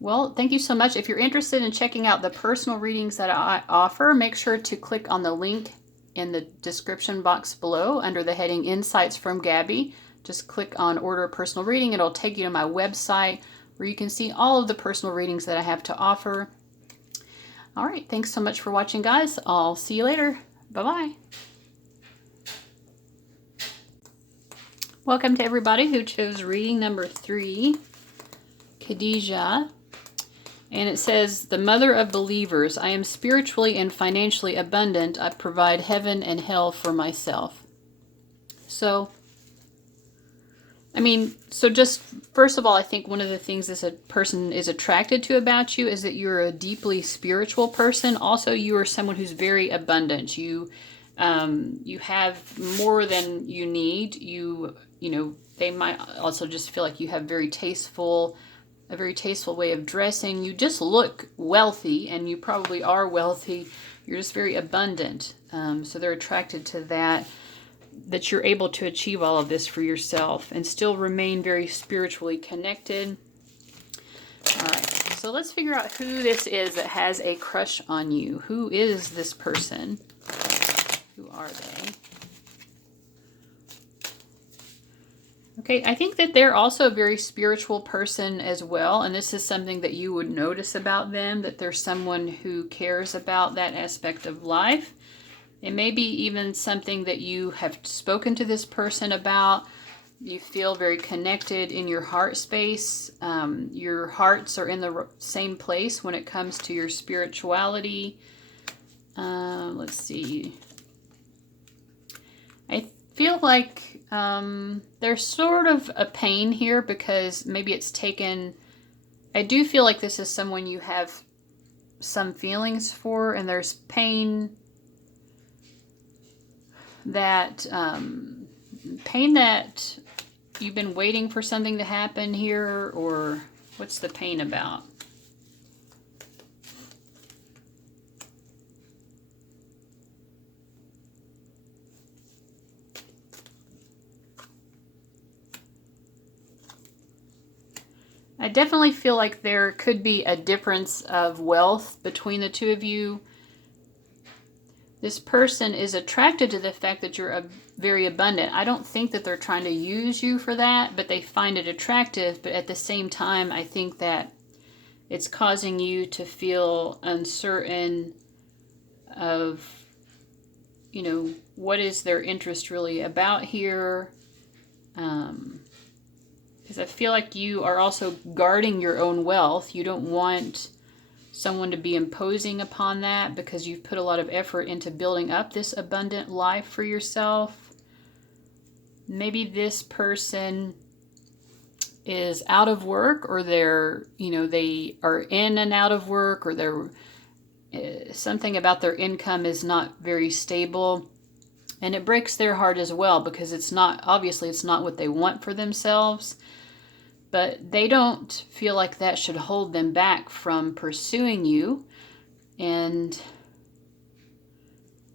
Well, thank you so much. If you're interested in checking out the personal readings that I offer, make sure to click on the link in the description box below under the heading Insights from Gabby. Just click on Order a Personal Reading. It'll take you to my website where you can see all of the personal readings that I have to offer. All right, thanks so much for watching, guys. I'll see you later. Bye-bye. Welcome to everybody who chose reading number 3, Khadijah. And it says, the mother of believers, I am spiritually and financially abundant. I provide heaven and hell for myself. So, I mean, so just first of all, I think one of the things this a person is attracted to about you is that you're a deeply spiritual person. Also, you are someone who's very abundant. You have more than you need. You know, they might also just feel like you have a very tasteful way of dressing. You just look wealthy, and you probably are wealthy. You're just very abundant. So they're attracted to that you're able to achieve all of this for yourself and still remain very spiritually connected. All right, so let's figure out who this is that has a crush on you. Who is this person? Who are they? Okay, I think that they're also a very spiritual person as well, and this is something that you would notice about them, that they're someone who cares about that aspect of life. It may be even something that you have spoken to this person about. You feel very connected in your heart space. Your hearts are in the same place when it comes to your spirituality. Let's see. I feel like there's sort of a pain here because maybe it's taken... I do feel like this is someone you have some feelings for, and there's pain that pain that you've been waiting for something to happen here, or what's the pain about? I definitely feel like there could be a difference of wealth between the two of you. This person is attracted to the fact that you're very abundant. I don't think that they're trying to use you for that, but they find it attractive. But at the same time, I think that it's causing you to feel uncertain of, you know, what is their interest really about here. Because I feel like you are also guarding your own wealth. You don't want someone to be imposing upon that because you've put a lot of effort into building up this abundant life for yourself. Maybe this person is out of work, or they're, you know, they are in and out of work, or they're something about their income is not very stable. And it breaks their heart as well, because it's not, obviously it's not what they want for themselves. But they don't feel like that should hold them back from pursuing you. And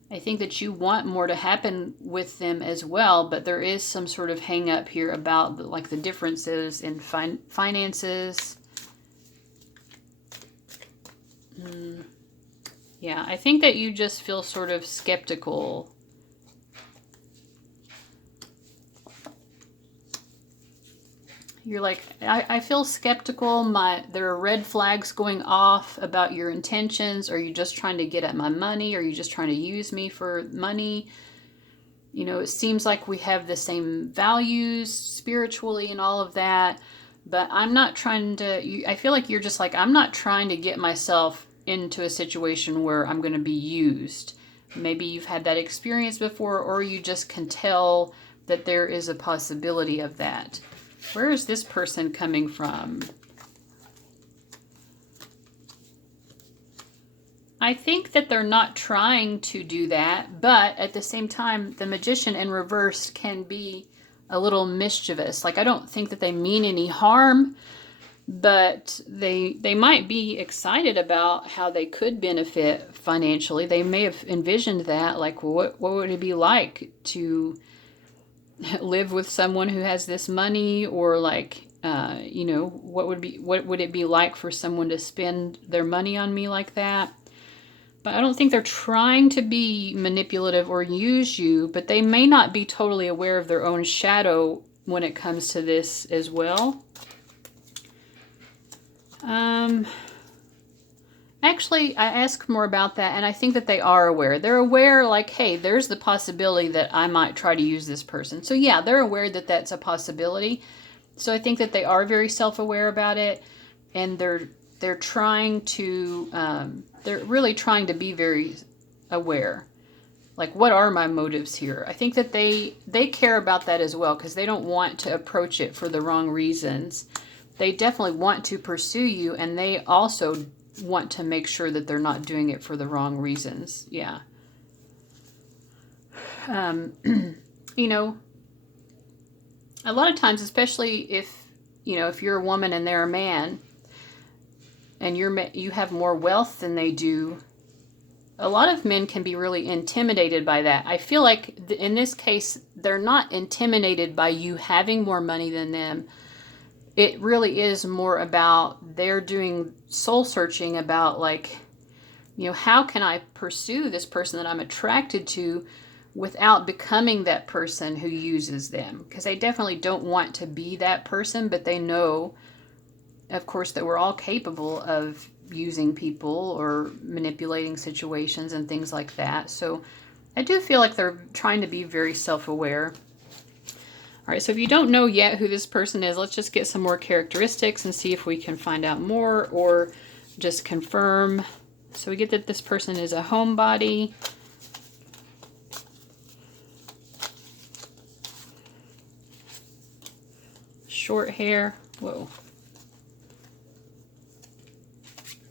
I think that you want more to happen with them as well, but there is some sort of hang up here about like the differences in finances. Yeah, I think that you just feel sort of skeptical. You're like, I feel skeptical. There are red flags going off about your intentions. Are you just trying to get at my money? Are you just trying to use me for money? You know, it seems like we have the same values spiritually and all of that. But I'm not trying to, I feel like you're just like, I'm not trying to get myself into a situation where I'm going to be used. Maybe you've had that experience before, or you just can tell that there is a possibility of that. Where is this person coming from? I think that they're not trying to do that, but at the same time, the Magician in reverse can be a little mischievous. Like, I don't think that they mean any harm, but they might be excited about how they could benefit financially. They may have envisioned that, like, what would it be like to live with someone who has this money, or like, you know, what would it be like for someone to spend their money on me like that? But I don't think they're trying to be manipulative or use you, but they may not be totally aware of their own shadow when it comes to this as well. Actually, I asked more about that, and I think that they are aware. They're aware, like, hey, there's the possibility that I might try to use this person. So yeah, they're aware that that's a possibility. So I think that they are very self-aware about it, and they're trying to, they're really trying to be very aware. Like, what are my motives here? I think that they care about that as well, because they don't want to approach it for the wrong reasons. They definitely want to pursue you, and they also want to make sure that they're not doing it for the wrong reasons. Yeah. You know, a lot of times, especially if, you know, if you're a woman and they're a man, and you have more wealth than they do, a lot of men can be really intimidated by that. I feel like in this case, they're not intimidated by you having more money than them. It really is more about they're doing soul searching about, like, you know, how can I pursue this person that I'm attracted to without becoming that person who uses them? Because they definitely don't want to be that person, but they know, of course, that we're all capable of using people or manipulating situations and things like that. So I do feel like they're trying to be very self-aware. All right, so if you don't know yet who this person is, let's just get some more characteristics and see if we can find out more or just confirm. So we get that this person is a homebody. Short hair. Whoa.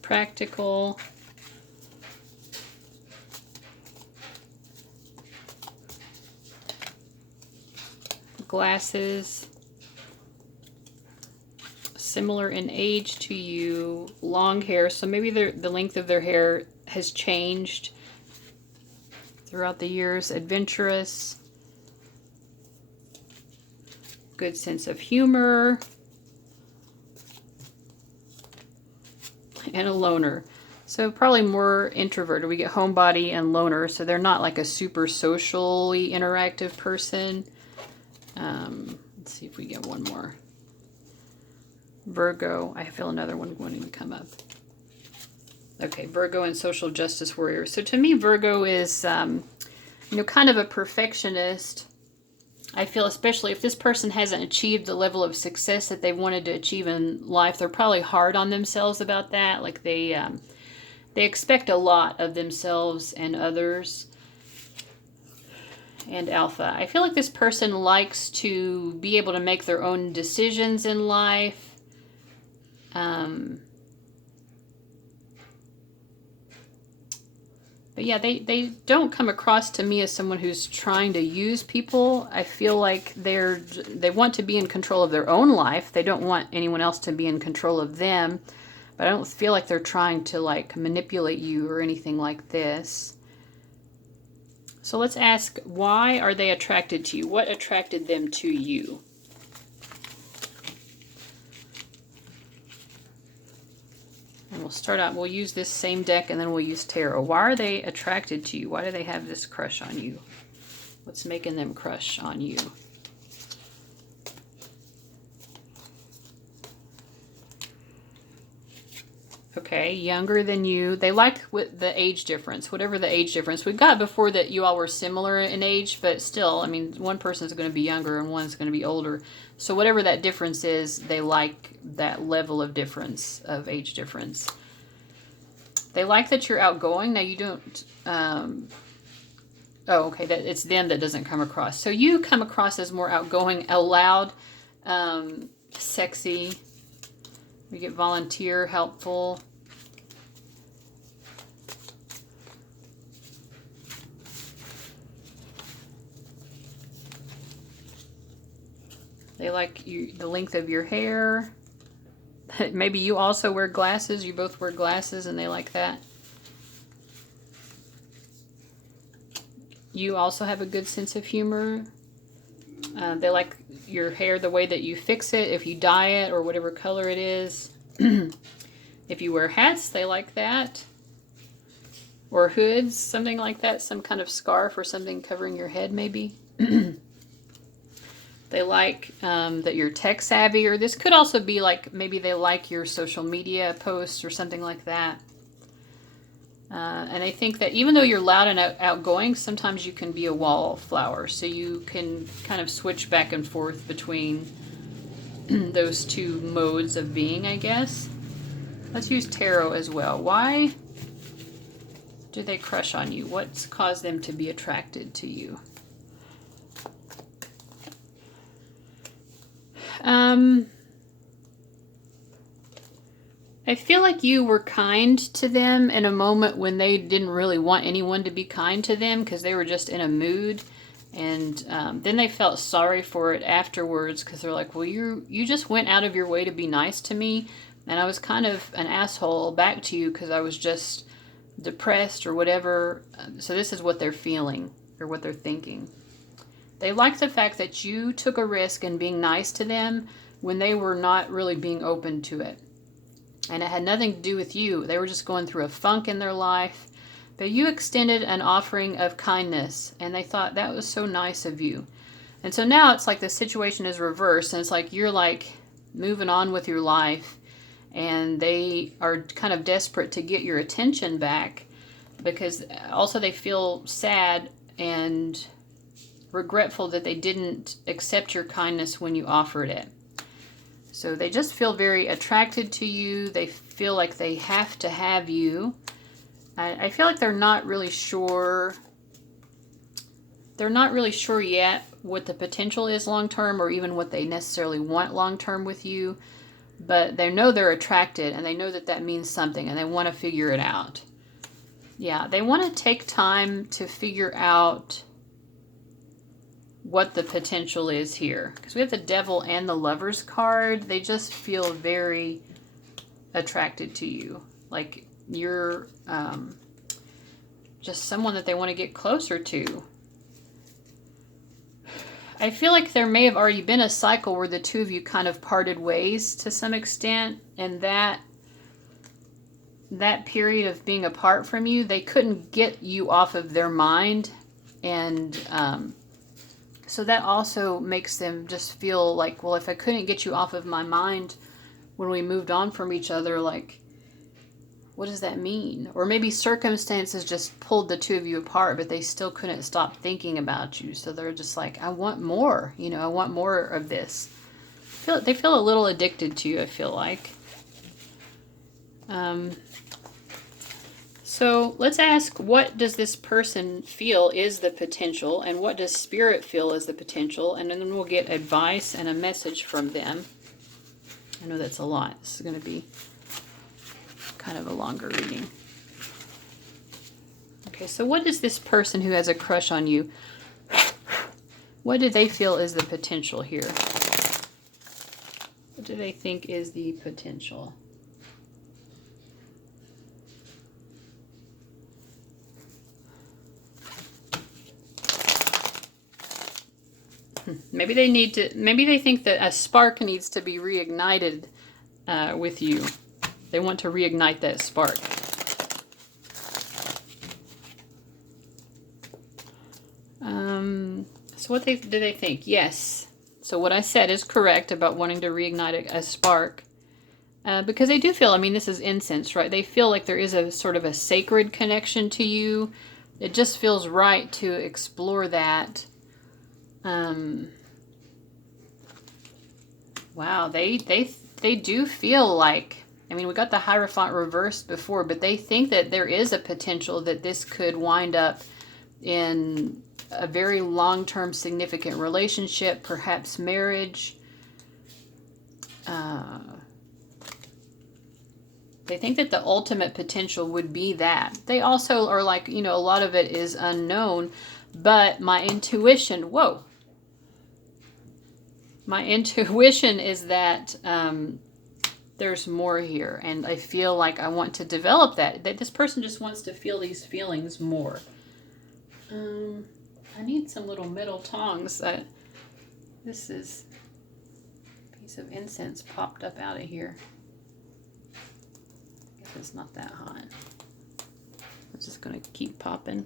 Practical. Glasses. Similar in age to you. Long hair. So maybe the length of their hair has changed throughout the years. Adventurous. Good sense of humor. And a loner. So probably more introverted. We get homebody and loner. So they're not like a super socially interactive person. Let's see if we get one more. Virgo. I feel another one wanting to come up. Okay, Virgo and social justice warrior. So to me, Virgo is, kind of a perfectionist. I feel especially if this person hasn't achieved the level of success that they wanted to achieve in life, they're probably hard on themselves about that. Like they expect a lot of themselves and others. And Alpha. I feel like this person likes to be able to make their own decisions in life. But yeah, they don't come across to me as someone who's trying to use people. I feel like they want to be in control of their own life. They don't want anyone else to be in control of them. But I don't feel like they're trying to like manipulate you or anything like this. So let's ask, why are they attracted to you? What attracted them to you? And we'll start out, we'll use this same deck and then we'll use tarot. Why are they attracted to you? Why do they have this crush on you? What's making them crush on you? Okay, younger than you. They like with the age difference, whatever the age difference. We've got before that you all were similar in age, but still, I mean, one person's going to be younger and one's going to be older. So whatever that difference is, they like that level of difference, of age difference. They like that you're outgoing. Now you don't, okay, that it's them that doesn't come across. So you come across as more outgoing, loud, sexy. We get volunteer, helpful. They like you, the length of your hair. Maybe you also wear glasses. You both wear glasses and they like that. You also have a good sense of humor. They like your hair the way that you fix it, if you dye it or whatever color it is. If you wear hats, they like that. Or hoods, something like that, some kind of scarf or something covering your head maybe. They like that you're tech savvy, or this could also be like maybe they like your social media posts or something like that. And I think that even though you're loud and outgoing, sometimes you can be a wallflower. So you can kind of switch back and forth between those two modes of being, I guess. Let's use tarot as well. Why do they crush on you? What's caused them to be attracted to you? I feel like you were kind to them in a moment when they didn't really want anyone to be kind to them because they were just in a mood. And then they felt sorry for it afterwards because they're like, well, you just went out of your way to be nice to me. And I was kind of an asshole back to you because I was just depressed or whatever. So this is what they're feeling or what they're thinking. They like the fact that you took a risk in being nice to them when they were not really being open to it. And it had nothing to do with you. They were just going through a funk in their life. But you extended an offering of kindness. And they thought that was so nice of you. And so now it's like the situation is reversed. And it's like you're like moving on with your life. And they are kind of desperate to get your attention back. Because also they feel sad and regretful that they didn't accept your kindness when you offered it. So they just feel very attracted to you. They feel like they have to have you. I feel like they're not really sure. They're not really sure yet what the potential is long term or even what they necessarily want long term with you. But they know they're attracted and they know that that means something and they want to figure it out. Yeah, they want to take time to figure out what the potential is here. Because we have the Devil and the Lover's card. They just feel very attracted to you. Like you're just someone that they want to get closer to. I feel like there may have already been a cycle where the two of you kind of parted ways to some extent. And that period of being apart from you, they couldn't get you off of their mind. And so that also makes them just feel like, well, if I couldn't get you off of my mind when we moved on from each other, like, what does that mean? Or maybe circumstances just pulled the two of you apart, but they still couldn't stop thinking about you. So they're just like, I want more, you know, I want more of this. They feel a little addicted to you, I feel like. So let's ask, what does this person feel is the potential, and what does Spirit feel is the potential? And then we'll get advice and a message from them. I know that's a lot. This is going to be kind of a longer reading. Okay, so what is this person who has a crush on you? What do they feel is the potential here? What do they think is the potential? Maybe they think that a spark needs to be reignited with you. They want to reignite that spark. So what do they think? Yes. So what I said is correct about wanting to reignite a spark. Because they do feel, I mean, this is incense, right? They feel like there is a sort of a sacred connection to you. It just feels right to explore that. Wow, they do feel like, I mean, we got the Hierophant reversed before, but they think that there is a potential that this could wind up in a very long-term significant relationship, perhaps marriage. They think that the ultimate potential would be that. They also are like, you know, a lot of it is unknown, but my intuition, whoa. My intuition is that there's more here, and I feel like I want to develop that this person just wants to feel these feelings more. I need some little metal tongs. This is a piece of incense popped up out of here. I guess it's not that hot. I'm just going to keep popping.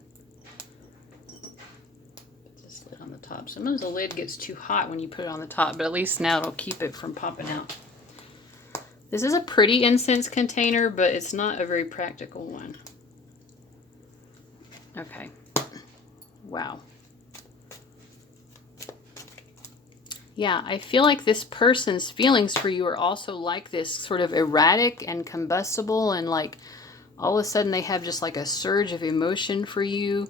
Lid on the top. Sometimes the lid gets too hot when you put it on the top, but at least now it'll keep it from popping out. This is a pretty incense container, but it's not a very practical one. Okay. Wow. Yeah, I feel like this person's feelings for you are also like this, sort of erratic and combustible, and like all of a sudden they have just like a surge of emotion for you.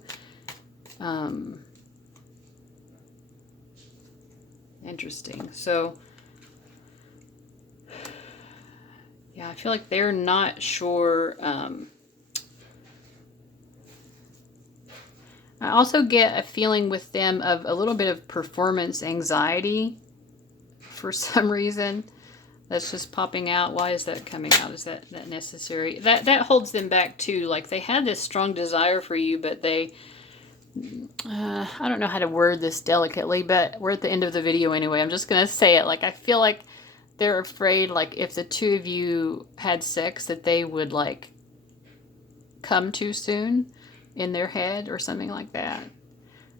Interesting. So, yeah, I feel like they're not sure. I also get a feeling with them of a little bit of performance anxiety for some reason. That's just popping out. Why is that coming out? Is that necessary? That holds them back too. Like they had this strong desire for you, but they... I don't know how to word this delicately, but we're at the end of the video anyway. I'm just going to say it. Like, I feel like they're afraid, like, if the two of you had sex, that they would, like, come too soon in their head or something like that.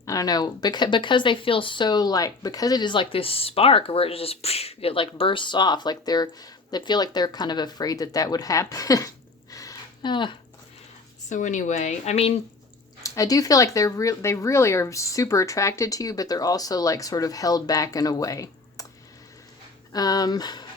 I don't know. Because they feel so, like, because it is like this spark where it just, it, like, bursts off. Like, they feel like they're kind of afraid that would happen. So anyway, I mean... I do feel like they really are super attracted to you, but they're also like sort of held back in a way.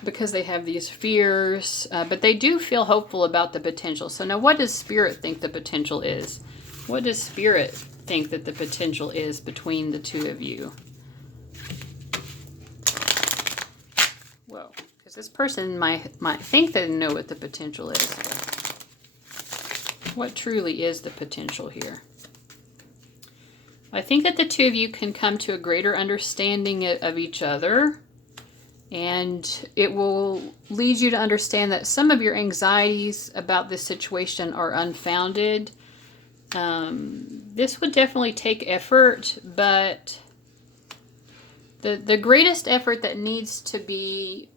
Because they have these fears, but they do feel hopeful about the potential. So now what does Spirit think the potential is? What does Spirit think that the potential is between the two of you? Whoa, because this person might think they know what the potential is. What truly is the potential here? I think that the two of you can come to a greater understanding of each other, and it will lead you to understand that some of your anxieties about this situation are unfounded. This would definitely take effort, but the greatest effort that needs to be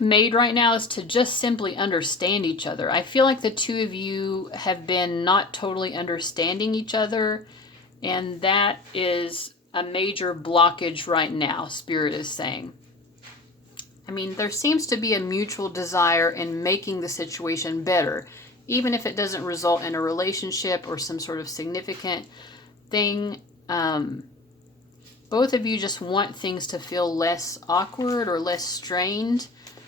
made right now is to just simply understand each other. I feel like the two of you have been not totally understanding each other, and that is a major blockage right now, Spirit is saying. I mean, there seems to be a mutual desire in making the situation better, even if it doesn't result in a relationship or some sort of significant thing. Both of you just want things to feel less awkward or less strained.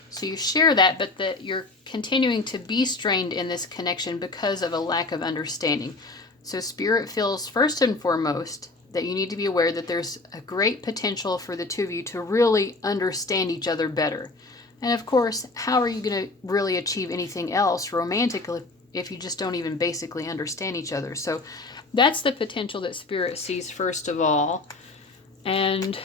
So you share that, but that you're continuing to be strained in this connection because of a lack of understanding. So Spirit feels first and foremost that you need to be aware that there's a great potential for the two of you to really understand each other better. And of course, how are you going to really achieve anything else romantically if you just don't even basically understand each other? So that's the potential that Spirit sees first of all. And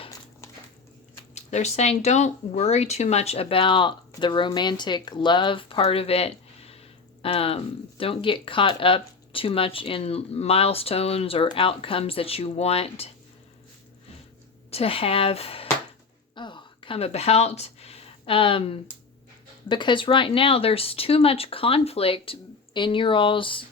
they're saying don't worry too much about the romantic love part of it. Don't get caught up too much in milestones or outcomes that you want to have come about. Because right now there's too much conflict in your all's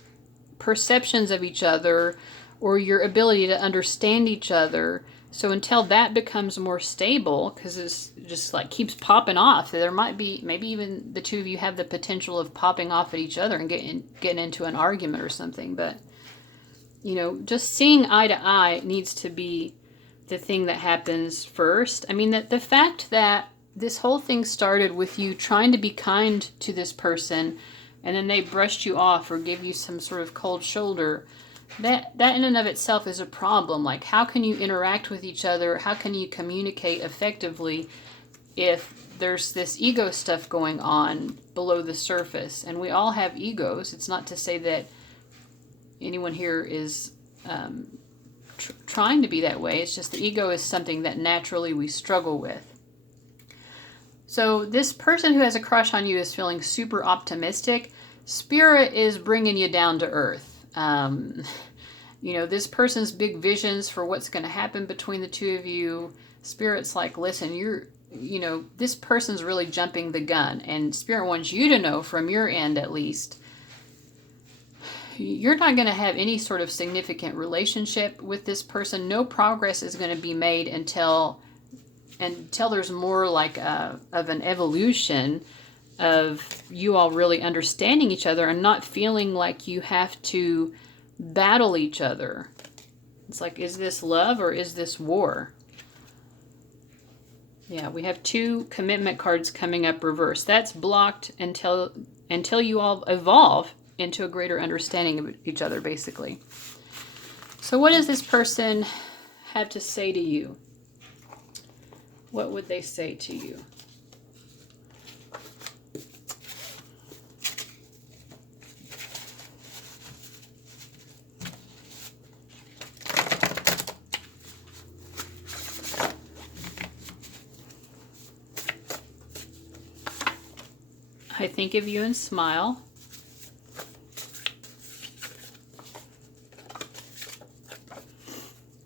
perceptions of each other or your ability to understand each other. So until that becomes more stable, because it's just like keeps popping off, there might be, maybe even the two of you have the potential of popping off at each other and getting into an argument or something. But, you know, just seeing eye to eye needs to be the thing that happens first. I mean, the fact that this whole thing started with you trying to be kind to this person, and then they brushed you off or gave you some sort of cold shoulder, that in and of itself is a problem. Like, how can you interact with each other? How can you communicate effectively if there's this ego stuff going on below the surface? And we all have egos. It's not to say that anyone here is trying to be that way. It's just the ego is something that naturally we struggle with. So this person who has a crush on you is feeling super optimistic. Spirit is bringing you down to earth. You know, this person's big visions for what's going to happen between the two of you. Spirit's like, listen, you know, this person's really jumping the gun. And Spirit wants you to know from your end, at least, you're not going to have any sort of significant relationship with this person. No progress is going to be made until there's more like of an evolution of you all really understanding each other and not feeling like you have to battle each other. It's like, is this love or is this war? Yeah, we have 2 commitment cards coming up reversed. That's blocked until you all evolve into a greater understanding of each other, basically. So what does this person have to say to you? What would they say to you? I think of you and smile.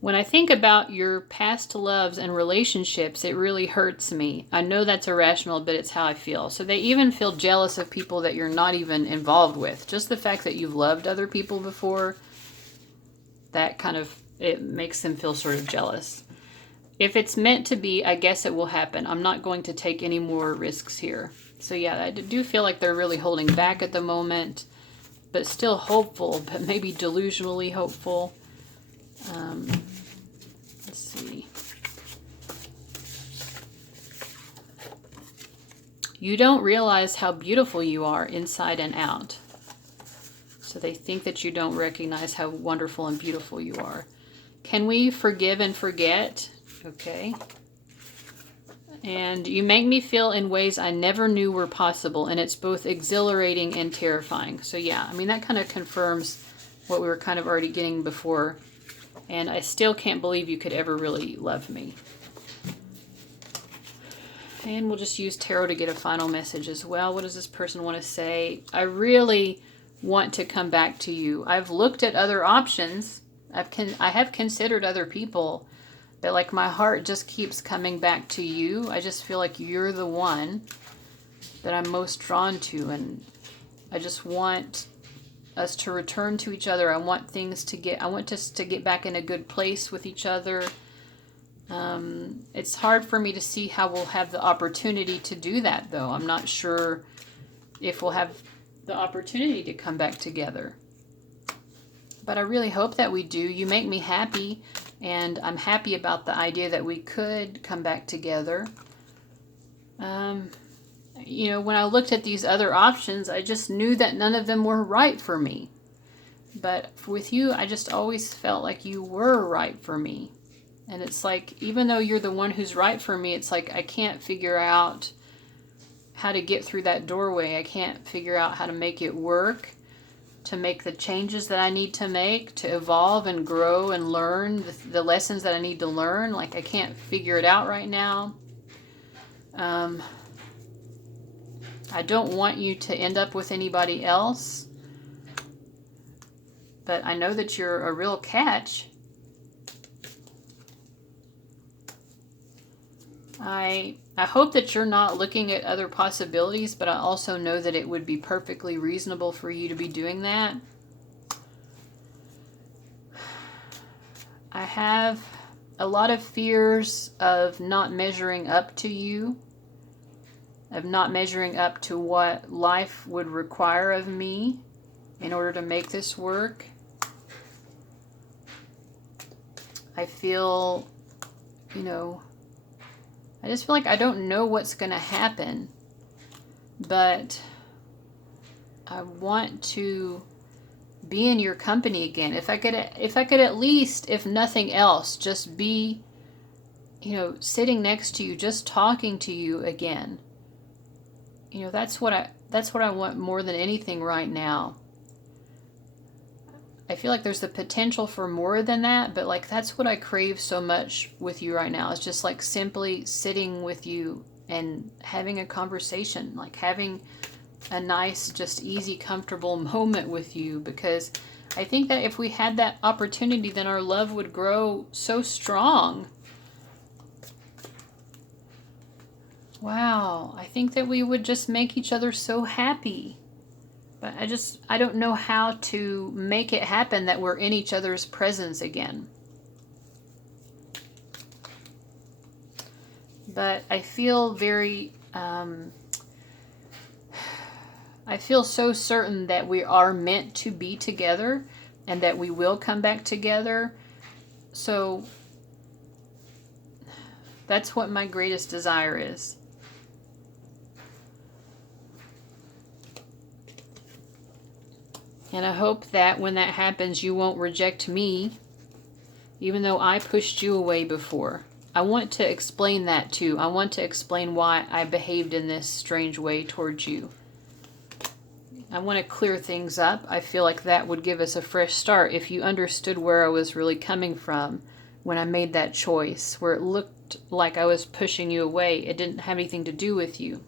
When I think about your past loves and relationships, it really hurts me. I know that's irrational, but it's how I feel. So they even feel jealous of people that you're not even involved with. Just the fact that you've loved other people before, that kind of, it makes them feel sort of jealous. If it's meant to be, I guess it will happen. I'm not going to take any more risks here. So yeah, I do feel like they're really holding back at the moment, but still hopeful, but maybe delusionally hopeful. Let's see. You don't realize how beautiful you are inside and out. So they think that you don't recognize how wonderful and beautiful you are. Can we forgive and forget? Okay. And you make me feel in ways I never knew were possible, and it's both exhilarating and terrifying. So yeah, I mean, that kind of confirms what we were kind of already getting before. And I still can't believe you could ever really love me. And we'll just use tarot to get a final message as well. What does this person want to say? I really want to come back to you. I've looked at other options. I have considered other people, but like my heart just keeps coming back to you. I just feel like you're the one that I'm most drawn to, and I just want us to return to each other. I want us to get back in a good place with each other. It's hard for me to see how we'll have the opportunity to do that, though. I'm not sure if we'll have the opportunity to come back together. But I really hope that we do. You make me happy, and I'm happy about the idea that we could come back together. You know, when I looked at these other options, I just knew that none of them were right for me. But with you, I just always felt like you were right for me. And it's like, even though you're the one who's right for me, it's like I can't figure out how to get through that doorway. I can't figure out how to make it work, to make the changes that I need to make, to evolve and grow and learn the lessons that I need to learn. Like, I can't figure it out right now. I don't want you to end up with anybody else, but I know that you're a real catch. I hope that you're not looking at other possibilities, but I also know that it would be perfectly reasonable for you to be doing that. I have a lot of fears of not measuring up to you, of not measuring up to what life would require of me in order to make this work. I feel, I just feel like I don't know what's going to happen, but I want to be in your company again. If I could at least, if nothing else, just be, sitting next to you, just talking to you again. That's what I want more than anything right now. I feel like there's the potential for more than that, but like that's what I crave so much with you right now. It's just like simply sitting with you and having a conversation, like having a nice, just easy, comfortable moment with you, because I think that if we had that opportunity, then our love would grow so strong. Wow, I think that we would just make each other so happy. But I don't know how to make it happen that we're in each other's presence again. But I feel I feel so certain that we are meant to be together and that we will come back together. So that's what my greatest desire is. And I hope that when that happens, you won't reject me, even though I pushed you away before. I want to explain that too. I want to explain why I behaved in this strange way towards you. I want to clear things up. I feel like that would give us a fresh start if you understood where I was really coming from when I made that choice, where it looked like I was pushing you away. It didn't have anything to do with you.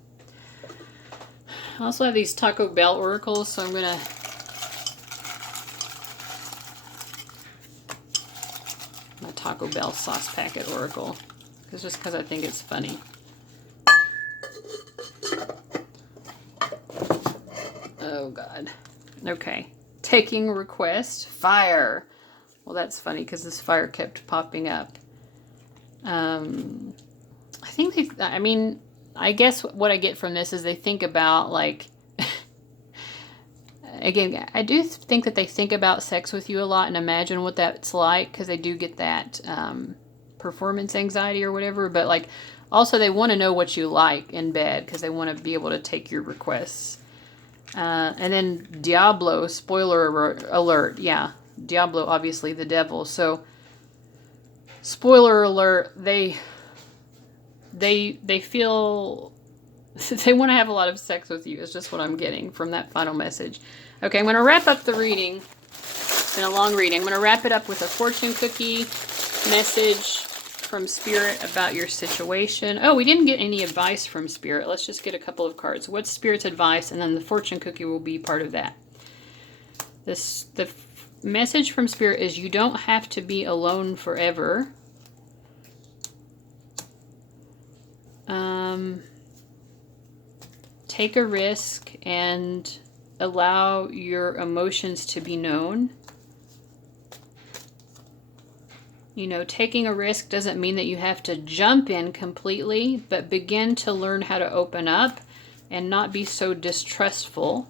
I also have these Taco Bell oracles, so I'm going to my Taco Bell sauce packet oracle, because I think it's funny. Oh God. Okay. Taking request. Fire. Well, that's funny because this fire kept popping up. I think I guess what I get from this is they think about, like, again, I do think that they think about sex with you a lot and imagine what that's like, because they do get that performance anxiety or whatever. But like, also they want to know what you like in bed because they want to be able to take your requests. And then Diablo, spoiler alert, yeah, Diablo, obviously the devil. So, spoiler alert, they feel they want to have a lot of sex with you. Is just what I'm getting from that final message. Okay, I'm going to wrap up the reading. It's been a long reading. I'm going to wrap it up with a fortune cookie message from Spirit about your situation. Oh, we didn't get any advice from Spirit. Let's just get a couple of cards. What's Spirit's advice? And then the fortune cookie will be part of that. The message from Spirit is you don't have to be alone forever. Take a risk and allow your emotions to be known. You know, taking a risk doesn't mean that you have to jump in completely, but begin to learn how to open up and not be so distrustful.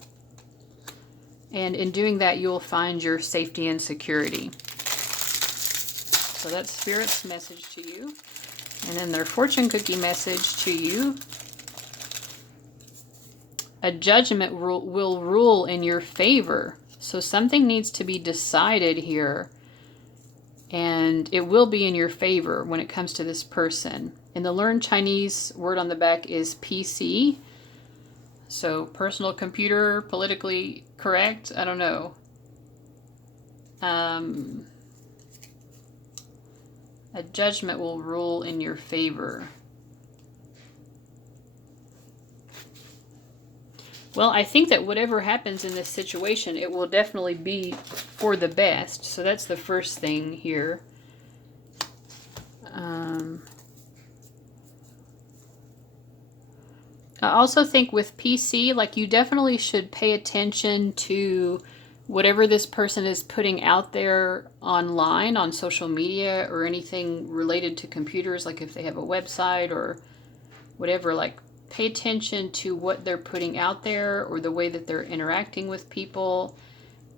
And in doing that, you'll find your safety and security. So that's Spirit's message to you. And then their fortune cookie message to you. A judgment will rule in your favor. So something needs to be decided here. And it will be in your favor when it comes to this person. And the Learn Chinese word on the back is PC. So personal computer, politically correct? I don't know. A judgment will rule in your favor. Well, I think that whatever happens in this situation, it will definitely be for the best. So that's the first thing here. I also think with PC, like you definitely should pay attention to whatever this person is putting out there online, on social media, or anything related to computers, like if they have a website or whatever, like pay attention to what they're putting out there or the way that they're interacting with people,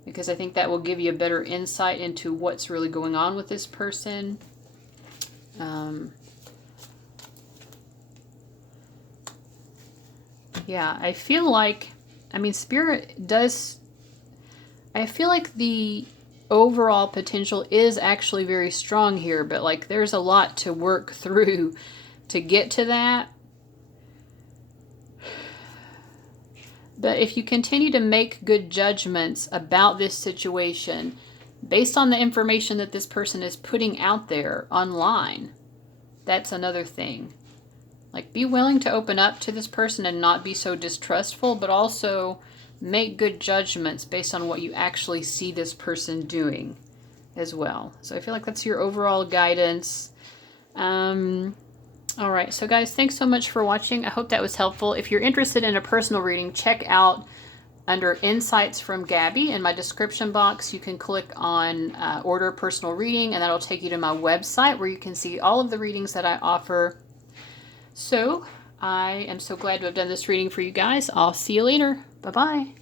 because I think that will give you a better insight into what's really going on with this person. Yeah, I feel like, I mean, Spirit does, I feel like the overall potential is actually very strong here, but like there's a lot to work through to get to that. But if you continue to make good judgments about this situation based on the information that this person is putting out there online, that's another thing. Like, be willing to open up to this person and not be so distrustful, but also make good judgments based on what you actually see this person doing as well. So I feel like that's your overall guidance. All right, so guys, thanks so much for watching. I hope that was helpful. If you're interested in a personal reading, check out under Insights from Gabby in my description box. You can click on Order Personal Reading, and that'll take you to my website where you can see all of the readings that I offer. So I am so glad to have done this reading for you guys. I'll see you later. Bye-bye.